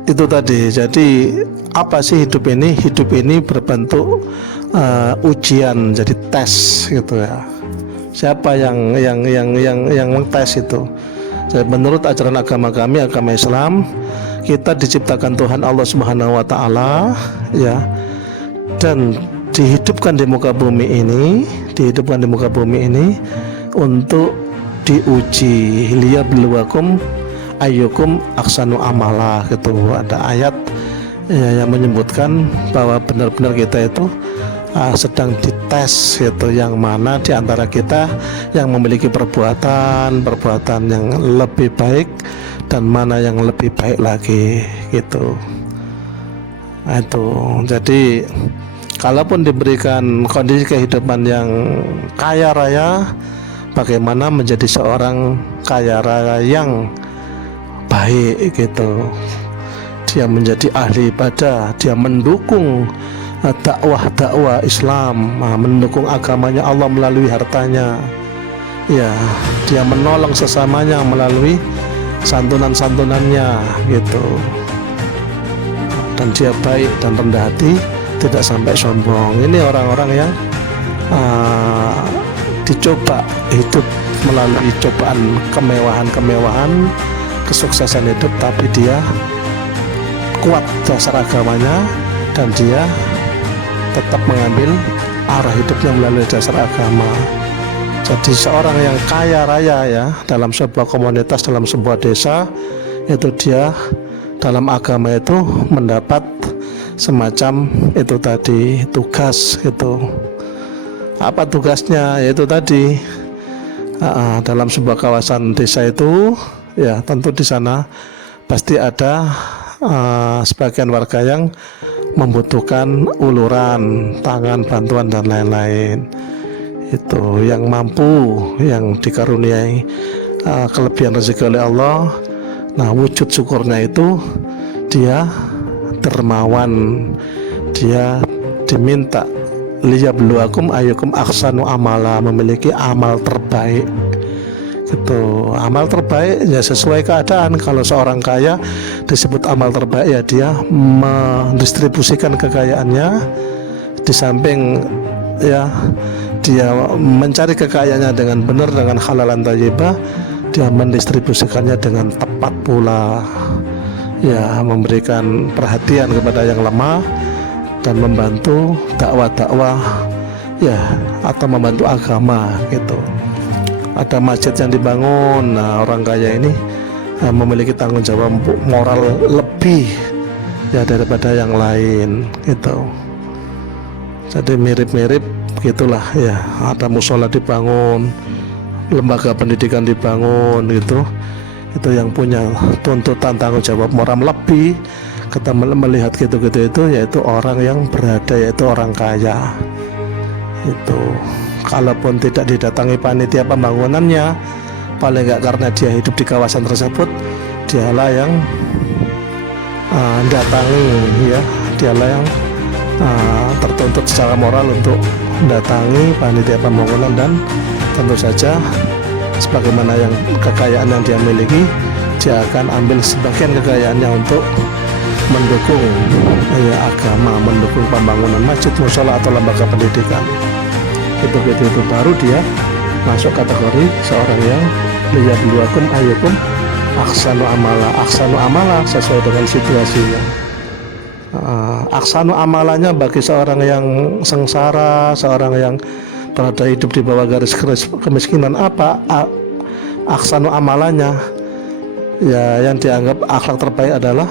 itu tadi. Jadi apa sih hidup ini? Hidup ini berbentuk ujian, jadi tes gitu ya. Siapa yang mengtes itu? Jadi menurut ajaran agama kami, agama Islam, kita diciptakan Tuhan Allah Subhanahu wa taala ya, dan dihidupkan di muka bumi ini untuk diuji, liyabluwakum ayyukum ahsanu amala gitu. Ada ayat ya, yang menyebutkan bahwa benar-benar kita itu sedang dites gitu, yang mana di antara kita yang memiliki perbuatan yang lebih baik dan mana yang lebih baik lagi gitu. Nah, itu jadi kalaupun diberikan kondisi kehidupan yang kaya raya, bagaimana menjadi seorang kaya raya yang baik gitu. Dia menjadi ahli ibadah, dia mendukung dakwah Islam, mendukung agamanya Allah melalui hartanya ya, dia menolong sesamanya melalui santunan-santunannya gitu, dan dia baik dan rendah hati, tidak sampai sombong. Ini orang-orang yang dicoba hidup melalui cobaan kemewahan, kesuksesan hidup, tapi dia kuat dasar agamanya dan dia tetap mengambil arah hidupnya melalui dasar agama. Jadi seorang yang kaya raya ya, dalam sebuah komunitas, dalam sebuah desa, itu dia dalam agama itu mendapat semacam itu tadi tugas gitu. Apa tugasnya? Yaitu tadi dalam sebuah kawasan desa itu ya, tentu di sana pasti ada sebagian warga yang membutuhkan uluran tangan, bantuan dan lain-lain. Itu yang mampu, yang dikaruniai kelebihan rezeki oleh Allah. Nah, wujud syukurnya itu dia dermawan, dia diminta liyabluwakum ayyukum ahsanu amala, memiliki amal terbaik. Gitu. Amal terbaik ya sesuai keadaan. Kalau seorang kaya disebut amal terbaik ya dia mendistribusikan kekayaannya, di samping ya dia mencari kekayaannya dengan benar, dengan halalan thayyibah, dia mendistribusikannya dengan tepat pula, ya memberikan perhatian kepada yang lemah dan membantu dakwah-dakwah ya, atau membantu agama gitu. Ada masjid yang dibangun, nah orang kaya ini memiliki tanggung jawab moral lebih ya daripada yang lain gitu. Jadi mirip-mirip gitulah ya, ada musola dibangun, lembaga pendidikan dibangun gitu. Itu yang punya tuntutan tanggung jawab moral lebih. Kita melihat gitu-gitu itu yaitu orang yang berada, yaitu orang kaya. Itu kalaupun tidak didatangi panitia pembangunannya, paling enggak karena dia hidup di kawasan tersebut, dialah yang datangi ya, dialah yang tertuntut secara moral untuk mendatangi panitia pembangunan, dan tentu saja sebagaimana yang kekayaan yang dia miliki, dia akan ambil sebagian kekayaannya untuk mendukung ya agama, mendukung pembangunan masjid, musola atau lembaga pendidikan. Itu baru dia masuk kategori seorang yang liyabluwakum ayyukum ahsanu amala. Ahsanu amala sesuai dengan situasinya. Ahsanu amalanya bagi seorang yang sengsara, seorang yang berada hidup di bawah garis kemiskinan, apa ahsanu amalanya? Ya, yang dianggap akhlak terbaik adalah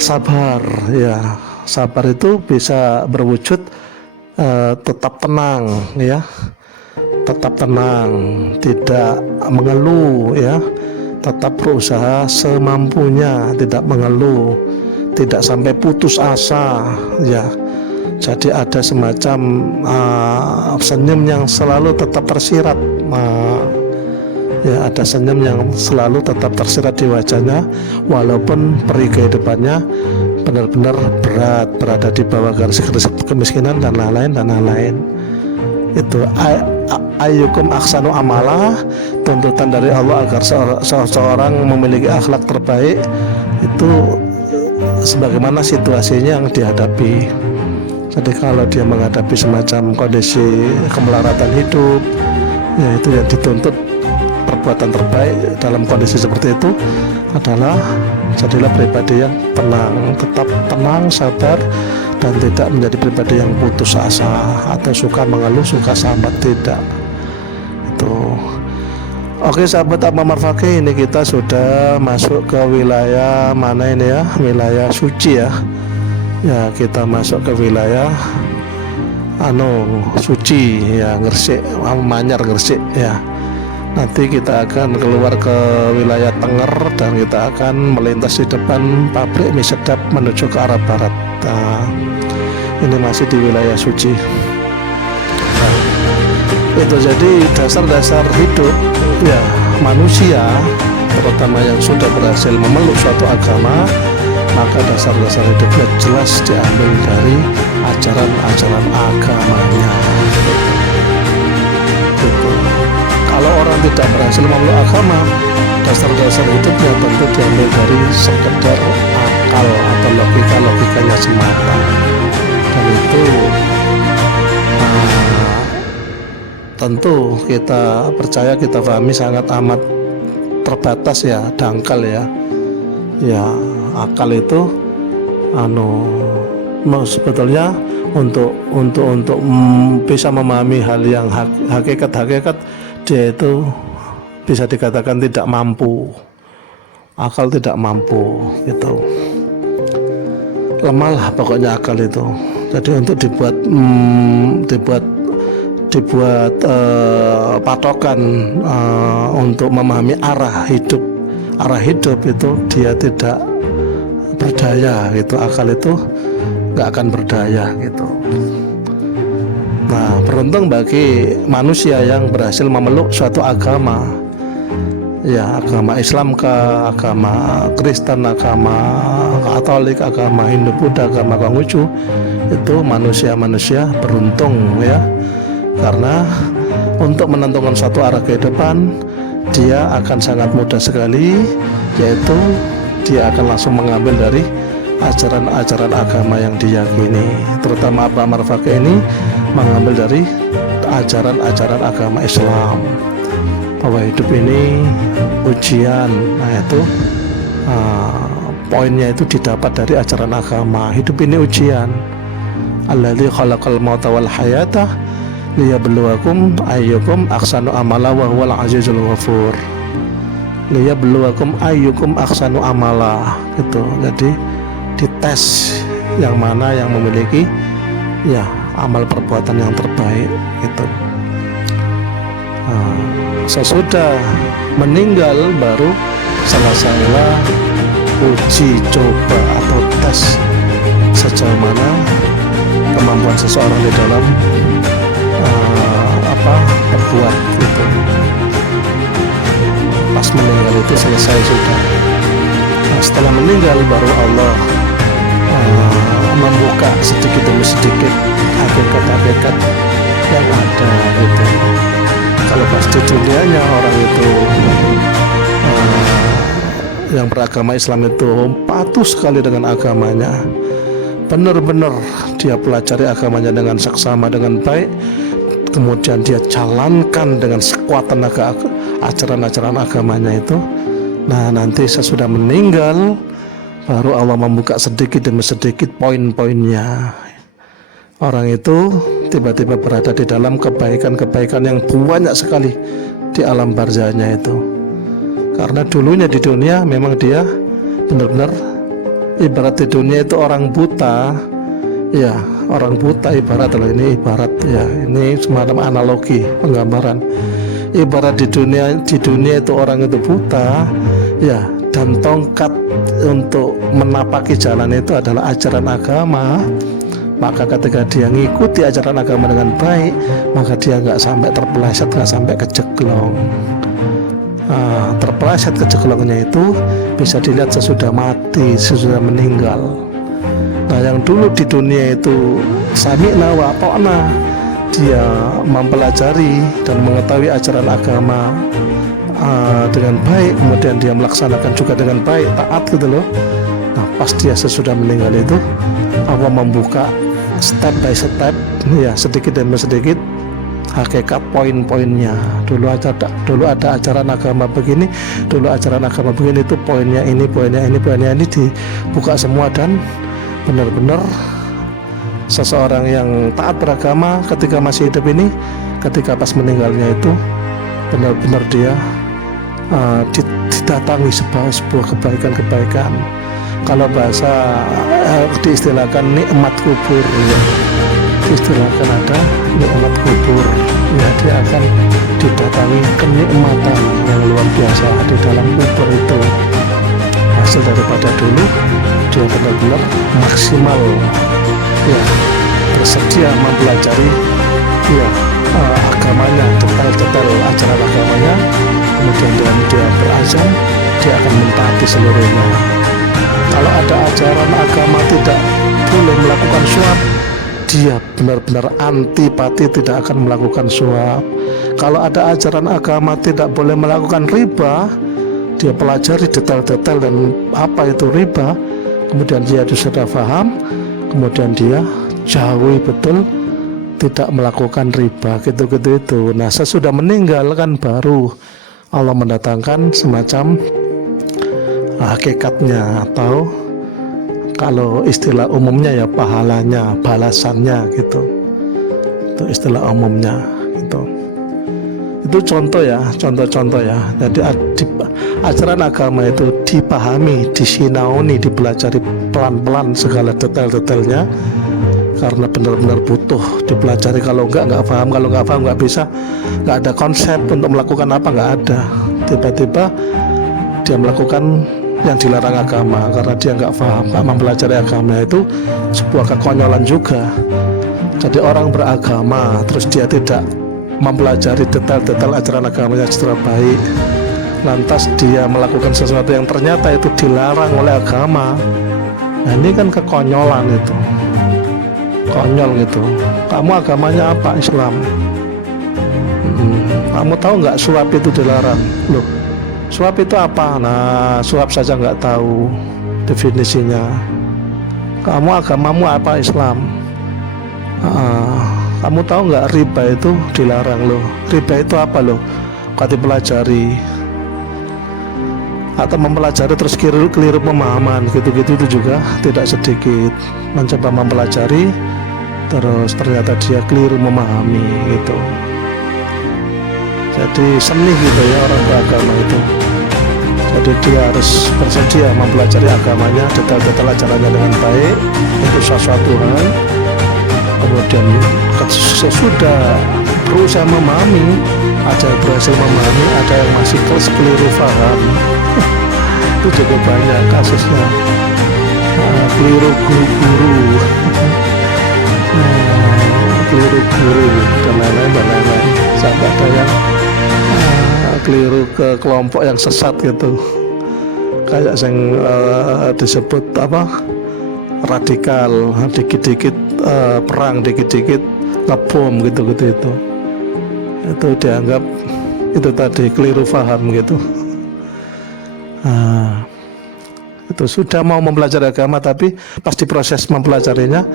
sabar. Ya, sabar itu bisa berwujud tetap tenang ya, tetap tenang, tidak mengeluh ya, tetap berusaha semampunya, tidak mengeluh, tidak sampai putus asa ya. Jadi ada semacam senyum yang selalu tetap tersirat, ya ada senyum yang selalu tetap tersirat di wajahnya, walaupun peri kehidupannya benar-benar berat, berada di bawah garis kemiskinan dan lain-lain. Itu ayyukum ahsanu amala, tuntutan dari Allah agar seorang memiliki akhlak terbaik itu sebagaimana situasinya yang dihadapi. Jadi kalau dia menghadapi semacam kondisi kemelaratan hidup, ya itu yang dituntut perbuatan terbaik dalam kondisi seperti itu adalah jadilah pribadi yang tenang, tetap tenang, sabar, dan tidak menjadi pribadi yang putus asa atau suka mengeluh, suka sambat, tidak. Itu. Oke sahabat Ammar Fakih, ini kita sudah masuk ke wilayah mana ini ya, wilayah suci ya. Ya, kita masuk ke wilayah suci ya, Gresik, Manyar Gresik ya. Nanti kita akan keluar ke wilayah Tenger dan kita akan melintas di depan pabrik mie sedap menuju ke arah barat. Nah, ini masih di wilayah suci. Nah, itu jadi dasar-dasar hidup ya manusia, terutama yang sudah berhasil memeluk suatu agama, maka dasar-dasar hidupnya jelas diambil dari ajaran-ajaran agamanya. Gitu. Kalau orang tidak berhasil memeluk agama, dasar-dasar hidupnya tentu diambil dari sekedar akal atau logikanya semata, dan itu tentu kita percaya, kita pahami sangat amat terbatas ya, dangkal ya. Ya, akal itu sebetulnya untuk bisa memahami hal yang hakikat dia itu bisa dikatakan tidak mampu. Akal tidak mampu gitu, lemah lah pokoknya akal itu. Jadi untuk dibuat patokan untuk memahami arah hidup itu dia tidak berdaya gitu, akal itu nggak akan berdaya gitu. Nah, beruntung bagi manusia yang berhasil memeluk suatu agama, ya agama Islam ke agama Kristen, agama Katolik, agama Hindu, Buddha, agama Konghucu, itu manusia-manusia beruntung ya, karena untuk menentukan suatu arah kehidupan dia akan sangat mudah sekali, yaitu dia akan langsung mengambil dari ajaran-ajaran agama yang diyakini. Terutama Abu Ammar Al-Faqih ini mengambil dari ajaran-ajaran agama Islam, bahwa hidup ini ujian. Nah itu poinnya itu didapat dari ajaran agama. Hidup ini ujian. Alladzi khalaqal mauta wal hayata liyabluwakum ayyukum ahsanu amala wa huwal azizul ghafur. Liyabluwakum ayyukum ahsanu amala, gitu. Jadi dites yang mana yang memiliki ya amal perbuatan yang terbaik gitu. Sesudah meninggal baru selesailah uji coba atau tes sejauh mana kemampuan seseorang di dalam berbuat gitu. Pas meninggal itu selesai sudah. Nah, setelah meninggal baru Allah membuka sedikit demi sedikit hakikat-hakikat yang ada gitu. Kalau pas di dunianya orang itu yang beragama Islam itu patuh sekali dengan agamanya, benar-benar dia pelajari agamanya dengan seksama, dengan baik, kemudian dia jalankan dengan sekuat tenaga ajaran-ajaran agamanya itu. Nah nanti sesudah meninggal baru Allah membuka sedikit demi sedikit poin-poinnya. Orang itu tiba-tiba berada di dalam kebaikan-kebaikan yang banyak sekali di alam barzahnya itu. Karena dulunya di dunia memang dia benar-benar ibarat di dunia itu orang buta. Ya, orang buta ibarat, loh ini ibarat ya, ini semacam analogi penggambaran. Ibarat di dunia itu orang itu buta, ya, dan tongkat untuk menapaki jalan itu adalah ajaran agama. Maka ketika dia ngikuti ajaran agama dengan baik, maka dia nggak sampai terpeleset, nggak sampai kejeglong. Terpeleset kejeglongnya itu bisa dilihat sesudah mati, sesudah meninggal. Nah yang dulu di dunia itu sami'na wa ata'na, dia mempelajari dan mengetahui ajaran agama dengan baik, kemudian dia melaksanakan juga dengan baik, taat gitu loh. Nah pas dia sesudah meninggal itu Allah membuka step by step, ya sedikit demi sedikit hakikat poin-poinnya. Dulu ada ajaran agama begini, dulu ajaran agama begini, itu poinnya ini, poinnya ini, poinnya ini dibuka semua, dan benar-benar seseorang yang taat beragama ketika masih hidup ini, ketika pas meninggalnya itu benar-benar dia didatangi sebuah kebaikan-kebaikan. Kalau bahasa diistilahkan nikmat kubur, ya. Diistilahkan ada nikmat kubur, ya, dia akan didatangi kenikmatan yang luar biasa di dalam kubur itu. Hasil daripada dulu dia benar-benar maksimal, ya, bersedia mempelajari ya agamanya, detail-detail ajaran agamanya. Kemudian dengan dia berazam, dia akan mentaati seluruhnya. Kalau ada ajaran agama tidak boleh melakukan suap, dia benar-benar antipati, tidak akan melakukan suap. Kalau ada ajaran agama tidak boleh melakukan riba, dia pelajari detail-detail dan apa itu riba, kemudian dia sudah paham, kemudian dia jauhi betul, tidak melakukan riba, gitu-gitu itu. Nah sesudah meninggal kan baru Allah mendatangkan semacam hakikatnya, atau kalau istilah umumnya ya pahalanya, balasannya gitu. Itu istilah umumnya gitu. Itu contoh ya, contoh-contoh ya. Jadi ajaran agama itu dipahami, disinauni, dipelajari pelan-pelan segala detail-detailnya, karena benar-benar butuh dipelajari. Kalau nggak paham, kalau nggak paham nggak bisa, nggak ada konsep untuk melakukan apa, nggak ada. Tiba-tiba dia melakukan yang dilarang agama karena dia nggak paham, nggak mempelajari agama, itu sebuah kekonyolan juga. Jadi orang beragama terus dia tidak mempelajari detail-detail ajaran agamanya secara baik, lantas dia melakukan sesuatu yang ternyata itu dilarang oleh agama. Nah, ini kan kekonyolan, itu konyol gitu. Kamu agamanya apa? Islam. Kamu tahu nggak suap itu dilarang? Loh, suap itu apa? Nah, suap saja nggak tahu definisinya. Kamu agamamu apa? Islam. Kamu tahu nggak riba itu dilarang? Loh, riba itu apa? Loh, kau dipelajari atau mempelajari terus keliru pemahaman gitu-gitu, itu juga tidak sedikit. Mencoba mempelajari terus ternyata dia keliru memahami gitu. Jadi seni gitu ya orang beragama itu. Jadi dia harus bersedia mempelajari agamanya, detail-detail ajarannya dengan baik untuk sesuatu hal. Kemudian sesudah berusaha memahami, ada yang berhasil memahami, ada yang masih keliru paham. Itu juga banyak kasusnya. Keliru guru-guru, keliru guru dan lain-lain, sampai ada yang keliru ke kelompok yang sesat gitu, kayak yang disebut apa, radikal, dikit-dikit perang, dikit-dikit ngebom gitu-gitu. Itu dianggap itu tadi keliru paham gitu. Itu sudah mau mempelajari agama tapi pas di proses mempelajarinya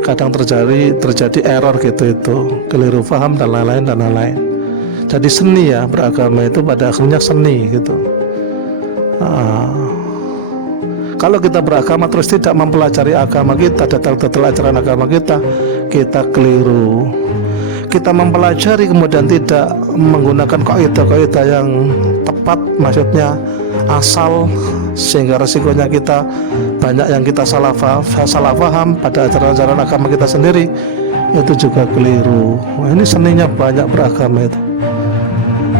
kadang terjadi error gitu, itu keliru paham dan lain-lain. Jadi seni ya, beragama itu pada akhirnya seni gitu. Kalau kita beragama terus tidak mempelajari agama kita, detail-detail ajaran agama kita keliru. Kita mempelajari kemudian tidak menggunakan kaidah-kaidah yang tepat, maksudnya asal, sehingga resikonya kita banyak yang kita salah paham pada ajaran-ajaran agama kita sendiri, itu juga keliru. Nah, ini seninya banyak beragama itu.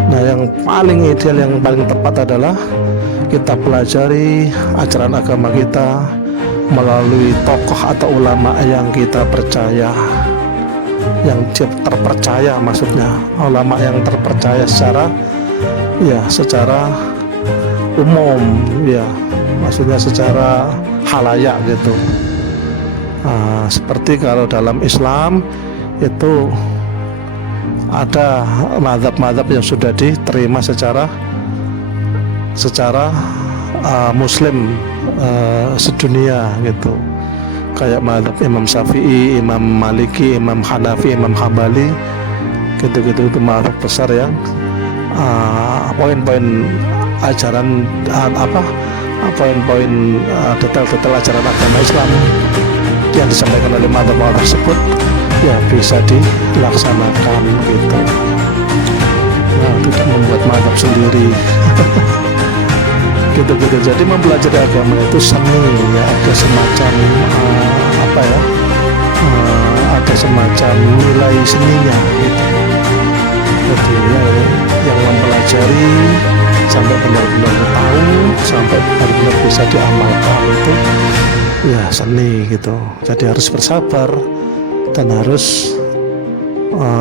Nah, yang paling ideal, yang paling tepat adalah kita pelajari ajaran agama kita melalui tokoh atau ulama yang kita percaya, yang terpercaya, maksudnya ulama yang terpercaya secara umum ya, maksudnya secara halayak gitu. Seperti kalau dalam Islam itu ada mazhab-mazhab yang sudah diterima secara Muslim sedunia gitu, kayak mazhab Imam Syafi'i, Imam Maliki, Imam Hanafi, Imam Hambali gitu-gitu. Itu mazhab besar yang poin-poin ajaran poin-poin detail-detail ajaran agama Islam yang disampaikan oleh mazhab tersebut ya bisa dilaksanakan gitu. Nah, tidak membuat mazhab sendiri. Gitu-gitu. Jadi mempelajari agama itu seni ya, ada semacam ada semacam nilai seninya gitu. Jadi yang mempelajari sampai benar-benar tahu, sampai benar-benar bisa diamalkan, itu ya seni gitu. Jadi harus bersabar dan harus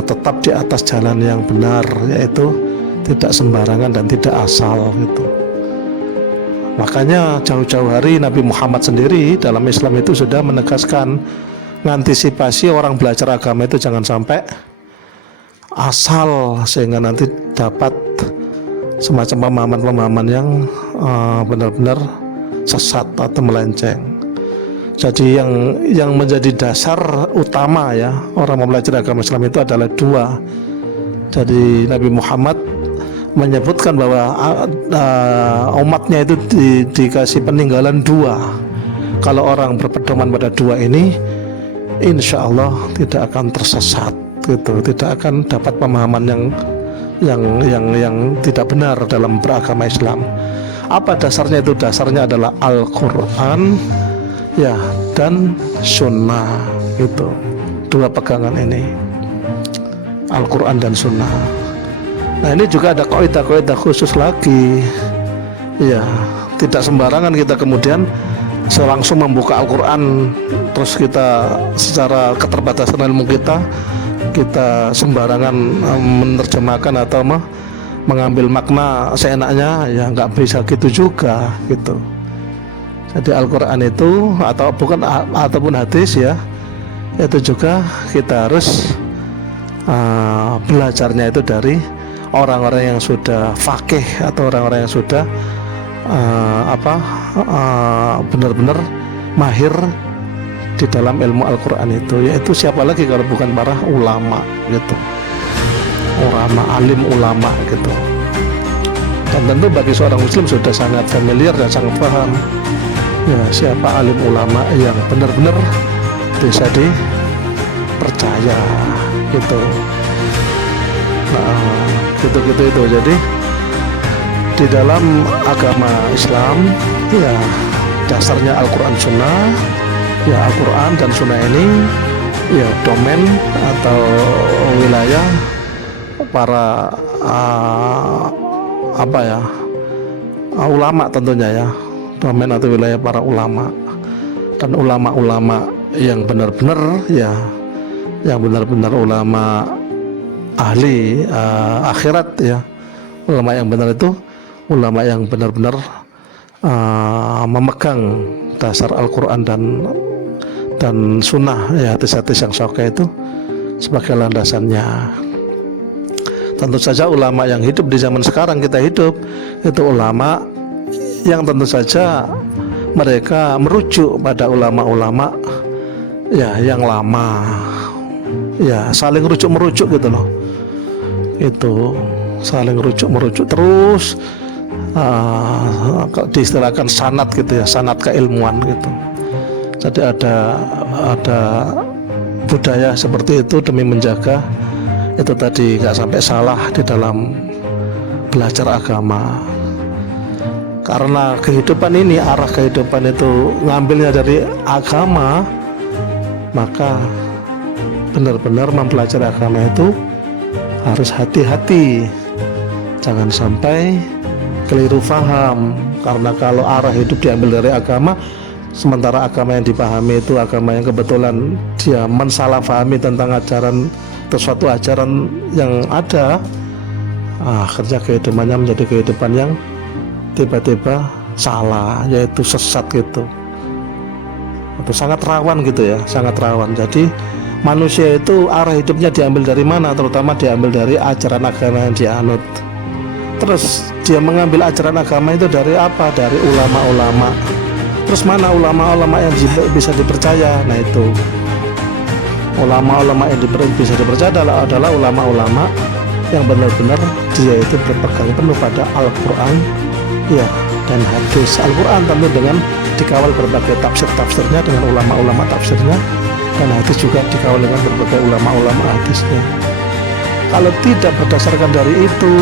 tetap di atas jalan yang benar, yaitu tidak sembarangan dan tidak asal gitu. Makanya jauh-jauh hari Nabi Muhammad sendiri dalam Islam itu sudah menegaskan, mengantisipasi orang belajar agama itu jangan sampai asal, sehingga nanti dapat semacam pemahaman-pemahaman yang benar-benar sesat atau melenceng. Jadi yang menjadi dasar utama ya orang mempelajari agama Islam itu adalah dua. Jadi Nabi Muhammad menyebutkan bahwa umatnya itu dikasih peninggalan dua. Kalau orang berpedoman pada dua ini, insya Allah tidak akan tersesat gitu, tidak akan dapat pemahaman yang tidak benar dalam beragama Islam. Apa dasarnya itu? Dasarnya adalah Al-Quran ya dan Sunnah gitu. Dua pegangan ini, Al-Quran dan Sunnah. Nah, ini juga ada kaidah-kaidah khusus lagi ya, tidak sembarangan kita kemudian langsung membuka Al-Quran terus kita secara keterbatasan ilmu kita sembarangan menerjemahkan atau mengambil makna seenaknya, ya nggak bisa gitu juga gitu. Jadi Al-Quran itu ataupun hadis ya, itu juga kita harus belajarnya itu dari orang-orang yang sudah faqih atau orang-orang yang sudah benar-benar mahir di dalam ilmu Al-Quran itu. Yaitu siapa lagi kalau bukan para ulama gitu, alim ulama gitu. Dan tentu bagi seorang muslim sudah sangat familiar dan sangat paham ya siapa alim ulama yang benar-benar bisa dipercaya gitu. Nah, gitu itu. Jadi di dalam agama Islam ya dasarnya Al-Quran Sunnah, ya Al-Quran dan Sunnah ini ya domain atau wilayah para ulama tentunya ya, domain atau wilayah para ulama, dan ulama-ulama yang benar-benar ya, yang benar-benar ulama ahli akhirat ya. Ulama yang benar itu ulama yang benar-benar memegang dasar Al-Quran dan Sunnah ya, hadis-hadis yang sahih itu sebagai landasannya. Tentu saja ulama yang hidup di zaman sekarang kita hidup itu ulama yang tentu saja mereka merujuk pada ulama-ulama ya yang lama ya, saling rujuk-merujuk gitu loh. Itu saling rujuk-merujuk terus diistilahkan sanad gitu ya, sanad keilmuan gitu. Jadi ada budaya seperti itu demi menjaga itu tadi nggak sampai salah di dalam belajar agama. Karena kehidupan ini, arah kehidupan itu ngambilnya dari agama, maka benar-benar mempelajari agama itu harus hati-hati, jangan sampai keliru paham. Karena kalau arah hidup diambil dari agama, sementara agama yang dipahami itu agama yang kebetulan dia mensalah pahami tentang ajaran atau suatu ajaran yang ada, akhirnya kehidupannya menjadi kehidupan yang tiba-tiba salah, yaitu sesat gitu. Itu sangat rawan gitu ya, sangat rawan. Jadi manusia itu arah hidupnya diambil dari mana? Terutama diambil dari ajaran agama yang dianut. Terus dia mengambil ajaran agama itu dari apa? Dari ulama-ulama. Terus mana ulama-ulama yang bisa dipercaya? Nah itu ulama-ulama yang bisa dipercaya adalah ulama-ulama yang benar-benar dia itu berpegang penuh pada Al-Quran ya, dan hadis. Al-Quran tentu dengan dikawal berbagai tafsir-tafsirnya dengan ulama-ulama tafsirnya, dan hadis juga dikawal dengan berbagai ulama-ulama hadisnya. Kalau tidak berdasarkan dari itu,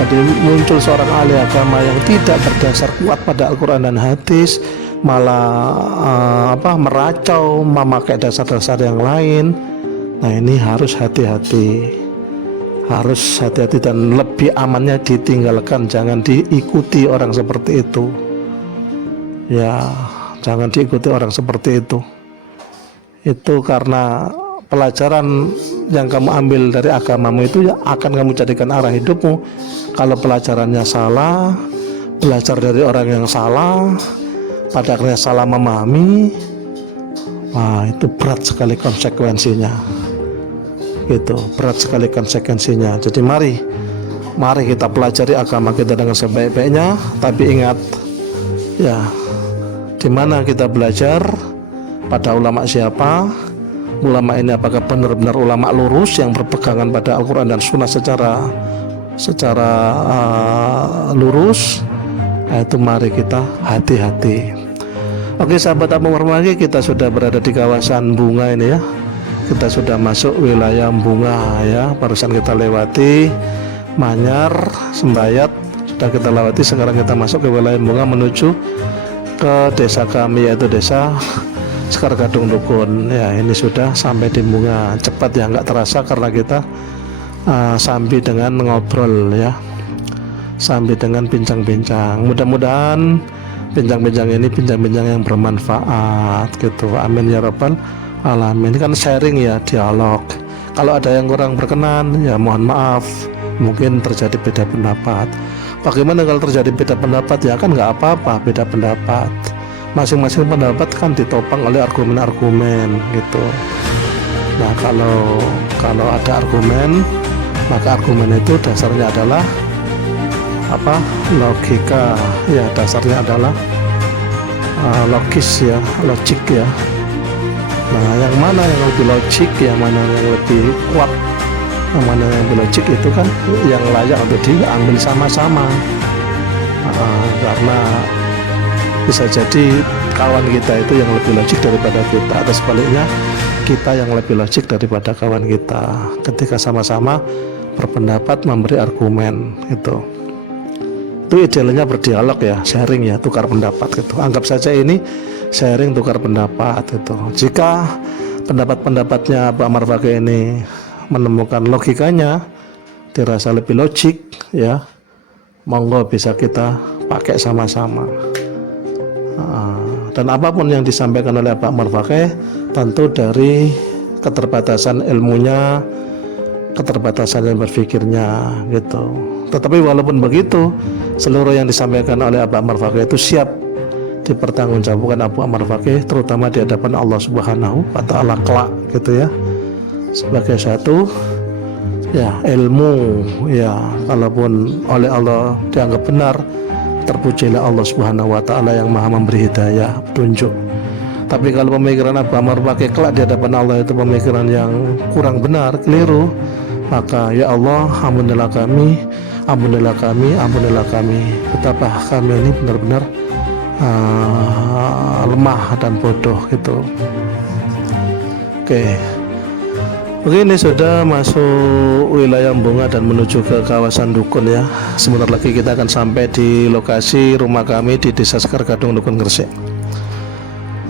jadi muncul seorang ahli agama yang tidak berdasar kuat pada Al-Quran dan hadis, malah meracau, memakai dasar-dasar yang lain. Nah ini harus hati-hati, dan lebih amannya ditinggalkan, jangan diikuti orang seperti itu ya, jangan diikuti orang seperti itu. Itu karena pelajaran yang kamu ambil dari agamamu itu ya akan kamu jadikan arah hidupmu. Kalau pelajarannya salah, belajar dari orang yang salah, pada akhirnya salah memahami, wah itu berat sekali konsekuensinya. Gitu, berat sekali konsekuensinya. Jadi mari kita pelajari agama kita dengan sebaik-baiknya, tapi ingat ya, di mana kita belajar, pada ulama siapa, ulama ini apakah benar-benar ulama lurus yang berpegangan pada Al-Quran dan Sunnah secara lurus. Nah, itu mari kita hati-hati. Oke sahabat Abu Warmagi, kita sudah berada di kawasan Bunga ini ya. Kita sudah masuk wilayah Bunga ya, barusan kita lewati Manyar, Sembayat, sudah kita lewati. Sekarang kita masuk ke wilayah Bunga menuju ke desa kami, yaitu desa Sekar Gadung Dukun ya. Ini sudah sampai di Bunga, cepat ya, nggak terasa karena kita sambil dengan ngobrol ya. sambil dengan bincang-bincang. Mudah-mudahan bincang-bincang ini bincang-bincang yang bermanfaat gitu. Amin ya rabbal alamin. Ini kan sharing ya, dialog. Kalau ada yang kurang berkenan ya mohon maaf, mungkin terjadi beda pendapat. Bagaimana kalau terjadi beda pendapat? Ya kan nggak apa-apa, beda pendapat. Masing-masing pendapat kan ditopang oleh argumen-argumen gitu. Nah kalau ada argumen, maka argumen itu dasarnya adalah apa? Logika ya, dasarnya adalah logis ya, logik ya. Nah yang mana yang lebih logik, yang mana yang lebih kuat, yang mana yang lebih logik itu kan yang layak untuk diambil sama-sama. Karena bisa jadi kawan kita itu yang lebih logik daripada kita, atau sebaliknya kita yang lebih logik daripada kawan kita ketika sama-sama berpendapat memberi argumen itu idealnya berdialog ya, sharing ya, tukar pendapat gitu. Anggap saja ini sharing tukar pendapat gitu. Jika pendapat-pendapatnya Pak Marfaqih ini menemukan logikanya dirasa lebih logik ya, monggo bisa kita pakai sama-sama. Dan apapun yang disampaikan oleh Pak Marfaqih tentu dari keterbatasan ilmunya, keterbatasan yang berpikirnya gitu. Tetapi walaupun begitu, seluruh yang disampaikan oleh Pak Marfaqih itu siap dipertanggungjawabkan Abu Marfaqih, terutama di hadapan Allah Subhanahu wa Ta'ala kelak gitu ya, sebagai satu ya ilmu ya, kalaupun oleh Allah dianggap benar, terpujilah Allah Subhanahu wa Ta'ala yang maha memberi hidayah, petunjuk. Tapi kalau pemikiran Abu Marfaqih kelak di hadapan Allah itu pemikiran yang kurang benar, keliru, maka ya Allah ampunilah kami, ampunilah kami, ampunilah kami, betapa kami ini benar-benar lemah dan bodoh gitu. Oke. Begini sudah masuk wilayah Bunga dan menuju ke kawasan Dukun ya. Sebentar lagi kita akan sampai di lokasi rumah kami di Desa Sekar Gadung, Dukun Gresik.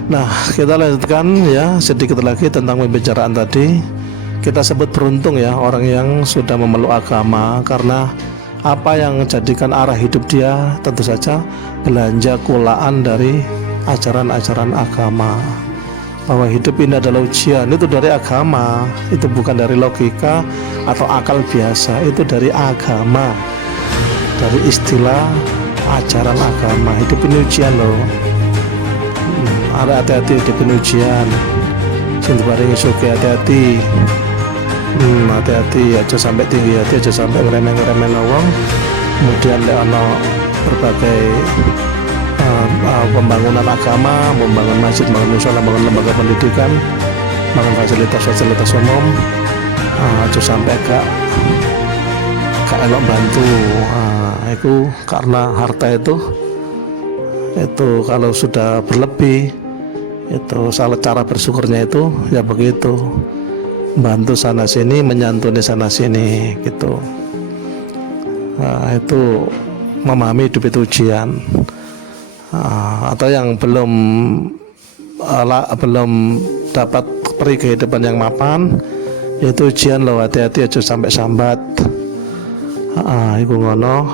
Nah, kita lanjutkan ya sedikit lagi tentang pembicaraan tadi. Kita sebut beruntung ya orang yang sudah memeluk agama, karena apa yang menjadikan arah hidup dia tentu saja belanja kulaan dari ajaran-ajaran agama. Bahwa hidup ini adalah ujian, itu dari agama, itu bukan dari logika atau akal biasa, itu dari agama, dari istilah ajaran agama. Hidup ini ujian loh. Hati-hati hidup ini ujian. Sing barengi suki hati-hati. Hati-hati aja sampai tinggi hati, aja sampai ngeremeh-ngeremeh wong. Kemudian ono berbagai pembangunan agama, membangun masjid, membangun musola, membangun lembaga pendidikan, membangun fasilitas-fasilitas umum, aja sampai gak elok bantu. Itu karena harta itu kalau sudah berlebih, itu salah cara bersyukurnya itu ya begitu, bantu sana sini, menyantuni sana sini gitu. Itu memahami hidup itu ujian. Atau yang belum dapat peri kehidupan yang mapan, itu ujian loh, hati-hati aja sampai sambat. Iku ngono,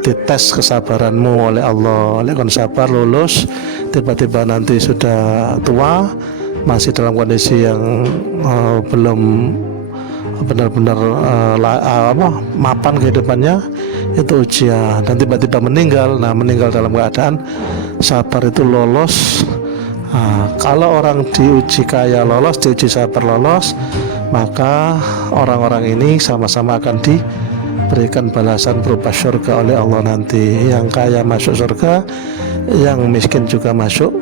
dites kesabaranmu oleh Allah. Oleh kon sabar lulus, tiba-tiba nanti sudah tua, masih dalam kondisi yang belum benar-benar mapan kehidupannya, itu ujian. Dan tiba-tiba meninggal. Nah, meninggal dalam keadaan sabar itu lolos. Kalau orang diuji kaya lolos, diuji sabar lolos, maka orang-orang ini sama-sama akan diberikan balasan berupa surga oleh Allah nanti. Yang kaya masuk surga, yang miskin juga masuk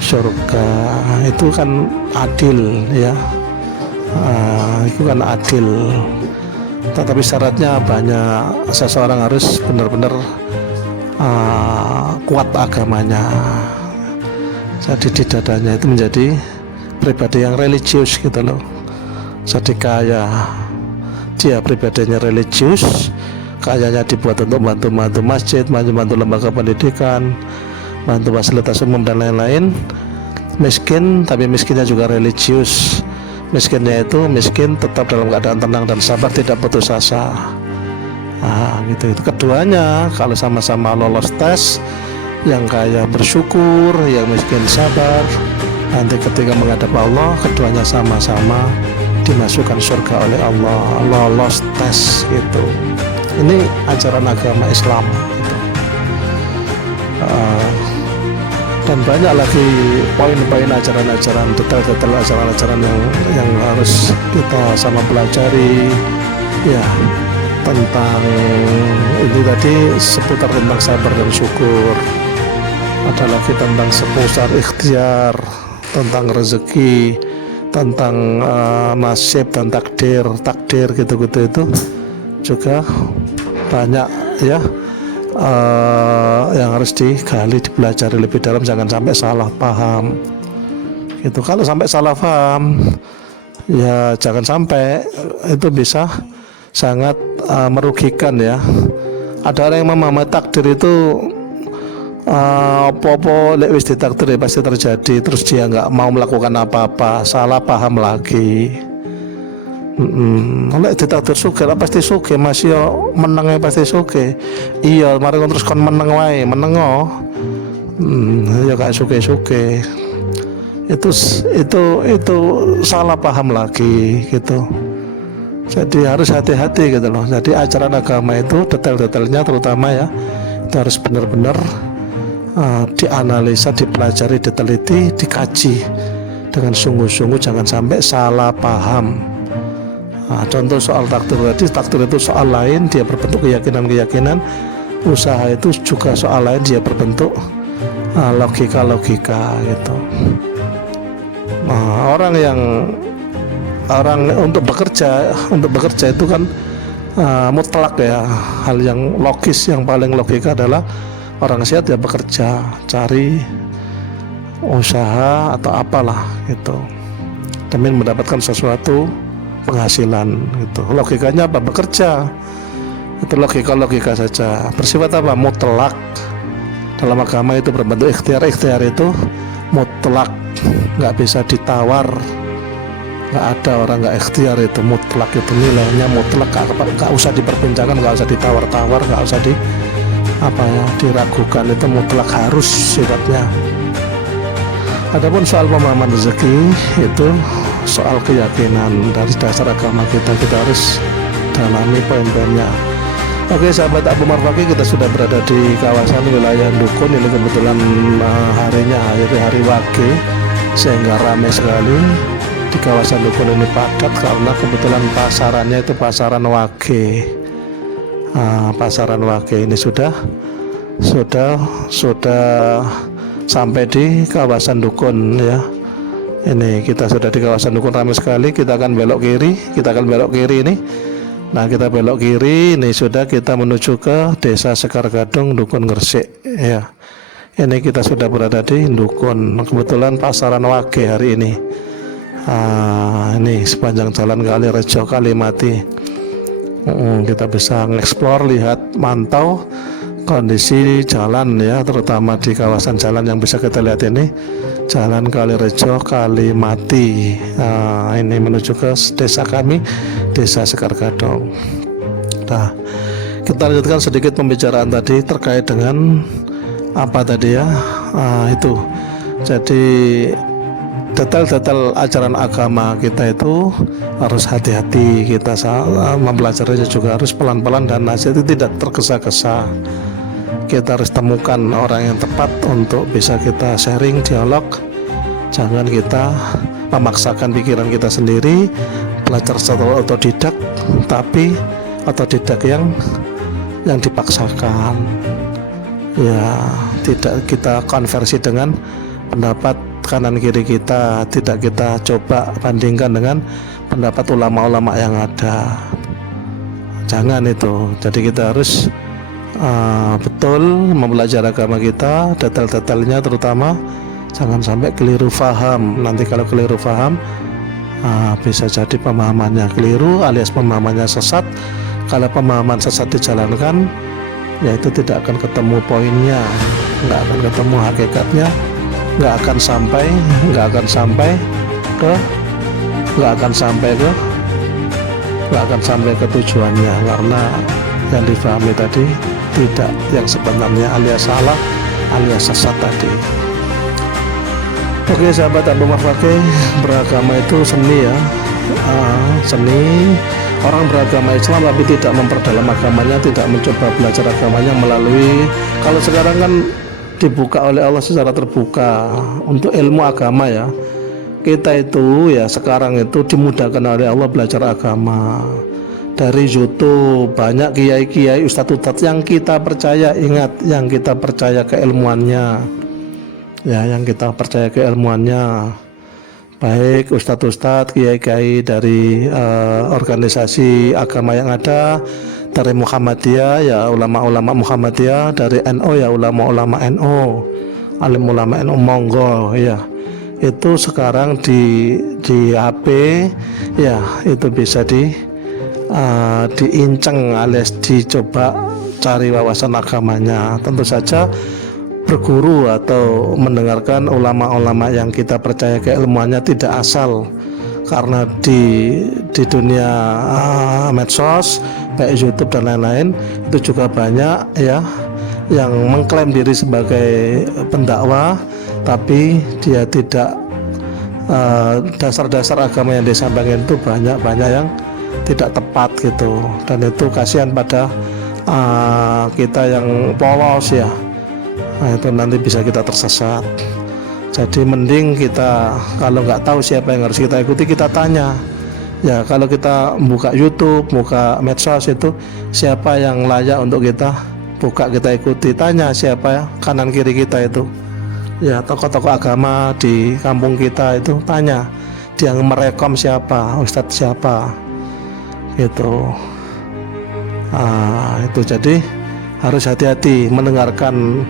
surga. Itu kan adil ya. Itu kan adil. Tetapi syaratnya banyak. Seseorang harus benar-benar kuat agamanya. Jadi di dadanya itu menjadi pribadi yang religius gitu loh. Jadi kaya, dia pribadinya religius, kayanya dibuat untuk bantu-bantu masjid, bantu-bantu lembaga pendidikan, bantu fasilitas umum dan lain-lain. Miskin, tapi miskinnya juga religius. Miskinnya itu miskin tetap dalam keadaan tenang dan sabar, tidak putus asa. Gitu. Itu keduanya kalau sama-sama lolos tes, yang kaya bersyukur, yang miskin sabar, nanti ketika menghadap Allah keduanya sama-sama dimasukkan surga oleh Allah, lolos tes gitu. Ini ajaran agama Islam gitu. Dan banyak lagi poin-poin ajaran-ajaran, detail-detail ajaran-ajaran yang harus kita sama pelajari ya, tentang ini tadi seputar tentang sabar dan syukur, ada lagi tentang seputar ikhtiar, tentang rezeki, tentang nasib dan takdir gitu-gitu. Itu juga banyak ya, yang harus digali, dipelajari lebih dalam, jangan sampai salah paham gitu. Kalau sampai salah paham ya jangan sampai, itu bisa sangat merugikan ya. Ada orang yang memahami takdir itu apa-apa lek wis ditakdir pasti terjadi, terus dia nggak mau melakukan apa-apa, salah paham lagi. Lek ditakdir sugih pasti sugih, Mas yo menenge pasti sugih. Iya, mari terus kon meneng wae, menengo. Ya gak sugih-sugih. Itu salah paham lagi gitu. Jadi harus hati-hati gitu loh. Jadi ajaran agama itu detail-detailnya terutama ya, itu harus benar-benar dianalisa, dipelajari, diteliti, dikaji dengan sungguh-sungguh, jangan sampai salah paham. Contoh soal takdir tadi, takdir itu soal lain, dia berbentuk keyakinan-keyakinan. Usaha itu juga soal lain, dia berbentuk logika-logika gitu. Orang untuk bekerja itu kan mutlak ya, hal yang logis, yang paling logika adalah orang sehat ya bekerja, cari usaha atau apalah gitu demi mendapatkan sesuatu penghasilan gitu. Logikanya apa? Bekerja. Itu logika saja. Bersifat apa? Mutlak. Dalam agama itu berbentuk ikhtiar. Ikhtiar itu mutlak, nggak bisa ditawar. Nggak ada orang nggak ikhtiar, itu mutlak, itu nilainya mutlak, nggak usah diperbincangkan, nggak usah ditawar-tawar, nggak usah diragukan, itu mutlak, harus sifatnya. Adapun soal pemahaman rezeki itu soal keyakinan dari dasar agama kita harus dalami poin-poinnya. Oke sahabat Abu Marfaqi, kita sudah berada di kawasan wilayah Dukun. Ini kebetulan harinya hari Wage, sehingga ramai sekali di kawasan Dukun ini, padat karena kebetulan pasarannya itu pasaran Wage. Pasaran Wage ini sudah sampai di kawasan Dukun ya. Ini kita sudah di kawasan Dukun, ramai sekali. Kita akan belok kiri ini. Nah, kita belok kiri, ini sudah kita menuju ke Desa Sekar Gadung, Dukun Gresik ya. Ini kita sudah berada di Dukun. Kebetulan pasaran Wage hari ini. Ini sepanjang jalan Kalirejo Kalimati. Kita bisa mengeksplor, lihat, mantau kondisi jalan ya, terutama di kawasan jalan yang bisa kita lihat ini, Jalan Kalirejo Kalimati. Ini menuju ke desa kami, Desa Sekar Gadung. Nah, kita lanjutkan sedikit pembicaraan tadi terkait dengan apa tadi ya, itu. Jadi detail-detail ajaran agama kita itu harus hati-hati, kita mempelajarinya juga harus pelan-pelan dan nasihat itu tidak tergesa-gesa. Kita harus temukan orang yang tepat untuk bisa kita sharing, dialog. Jangan kita memaksakan pikiran kita sendiri, belajar secara otodidak, tapi otodidak yang dipaksakan ya, tidak kita konversi dengan pendapat kanan kiri kita, tidak kita coba bandingkan dengan pendapat ulama-ulama yang ada. Jangan itu. Jadi kita harus betul mempelajari agama kita, detail-detailnya terutama, jangan sampai keliru faham. Nanti kalau keliru faham, bisa jadi pemahamannya keliru alias pemahamannya sesat. Kalau pemahaman sesat dijalankan, ya itu tidak akan ketemu poinnya, nggak akan ketemu hakikatnya, nggak akan sampai ke tujuannya, karena yang difahami tadi tidak yang sebenarnya, alias salah alias sesat tadi. Oke sahabat Abu Omar Fakih, beragama itu seni ya, seni. Orang beragama Islam tapi tidak memperdalam agamanya, tidak mencoba belajar agamanya melalui, kalau sekarang kan dibuka oleh Allah secara terbuka untuk ilmu agama ya. Kita itu ya sekarang itu dimudahkan oleh Allah belajar agama dari YouTube, banyak kiai-kiai, ustadz-ustadz yang kita percaya. Ingat, yang kita percaya keilmuannya ya, yang kita percaya keilmuannya, baik ustadz-ustadz, kiai-kiai dari organisasi agama yang ada, dari Muhammadiyah ya ulama-ulama Muhammadiyah, dari NU ya ulama-ulama NU, alim ulama NU Monggo ya. Itu sekarang di HP ya, itu bisa diinceng alias dicoba cari wawasan agamanya. Tentu saja berguru atau mendengarkan ulama-ulama yang kita percaya keilmuannya tidak asal, karena di dunia medsos baik YouTube dan lain-lain itu juga banyak ya yang mengklaim diri sebagai pendakwah, tapi dia tidak dasar-dasar agama yang disampaikan itu banyak yang tidak tepat gitu, dan itu kasihan pada kita yang polos ya. Nah, itu nanti bisa kita tersesat. Jadi mending kita kalau nggak tahu siapa yang harus kita ikuti, kita tanya ya. Kalau kita buka YouTube, buka medsos, itu siapa yang layak untuk kita buka, kita ikuti. Tanya siapa ya kanan kiri kita itu ya, tokoh-tokoh agama di kampung kita itu, tanya dia merekom siapa, ustadz siapa gitu. Itu jadi harus hati-hati mendengarkan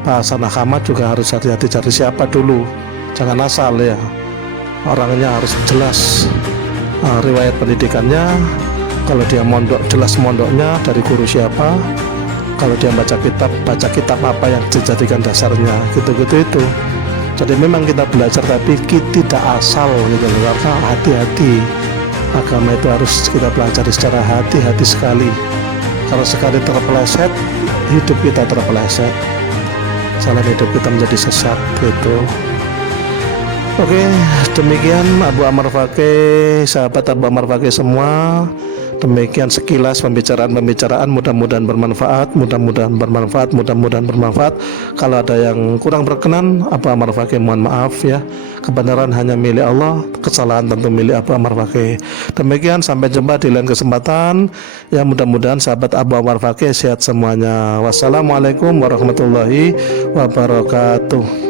bahasan agama, juga harus hati-hati cari siapa dulu, jangan asal ya. Orangnya harus jelas riwayat pendidikannya, kalau dia mondok jelas mondoknya dari guru siapa, kalau dia baca kitab apa yang dijadikan dasarnya, gitu-gitu itu. Jadi memang kita belajar tapi tidak asal gitu loh, karena hati-hati. Agama itu harus kita pelajari secara hati-hati sekali. Kalau sekali terpeleset, hidup kita terpeleset, jalan hidup kita menjadi sesat gitu. Oke, demikian Abu Omar Fakih, sahabat Abu Omar Fakih semua. Demikian sekilas pembicaraan, mudah-mudahan bermanfaat, mudah-mudahan bermanfaat. Kalau ada yang kurang berkenan, Abu Omar Fakih mohon maaf ya. Kebenaran hanya milik Allah, kesalahan tentu milik Abu Omar Fakih. Demikian, sampai jumpa di lain kesempatan. Ya, mudah-mudahan sahabat Abu Omar Fakih sehat semuanya. Wassalamualaikum warahmatullahi wabarakatuh.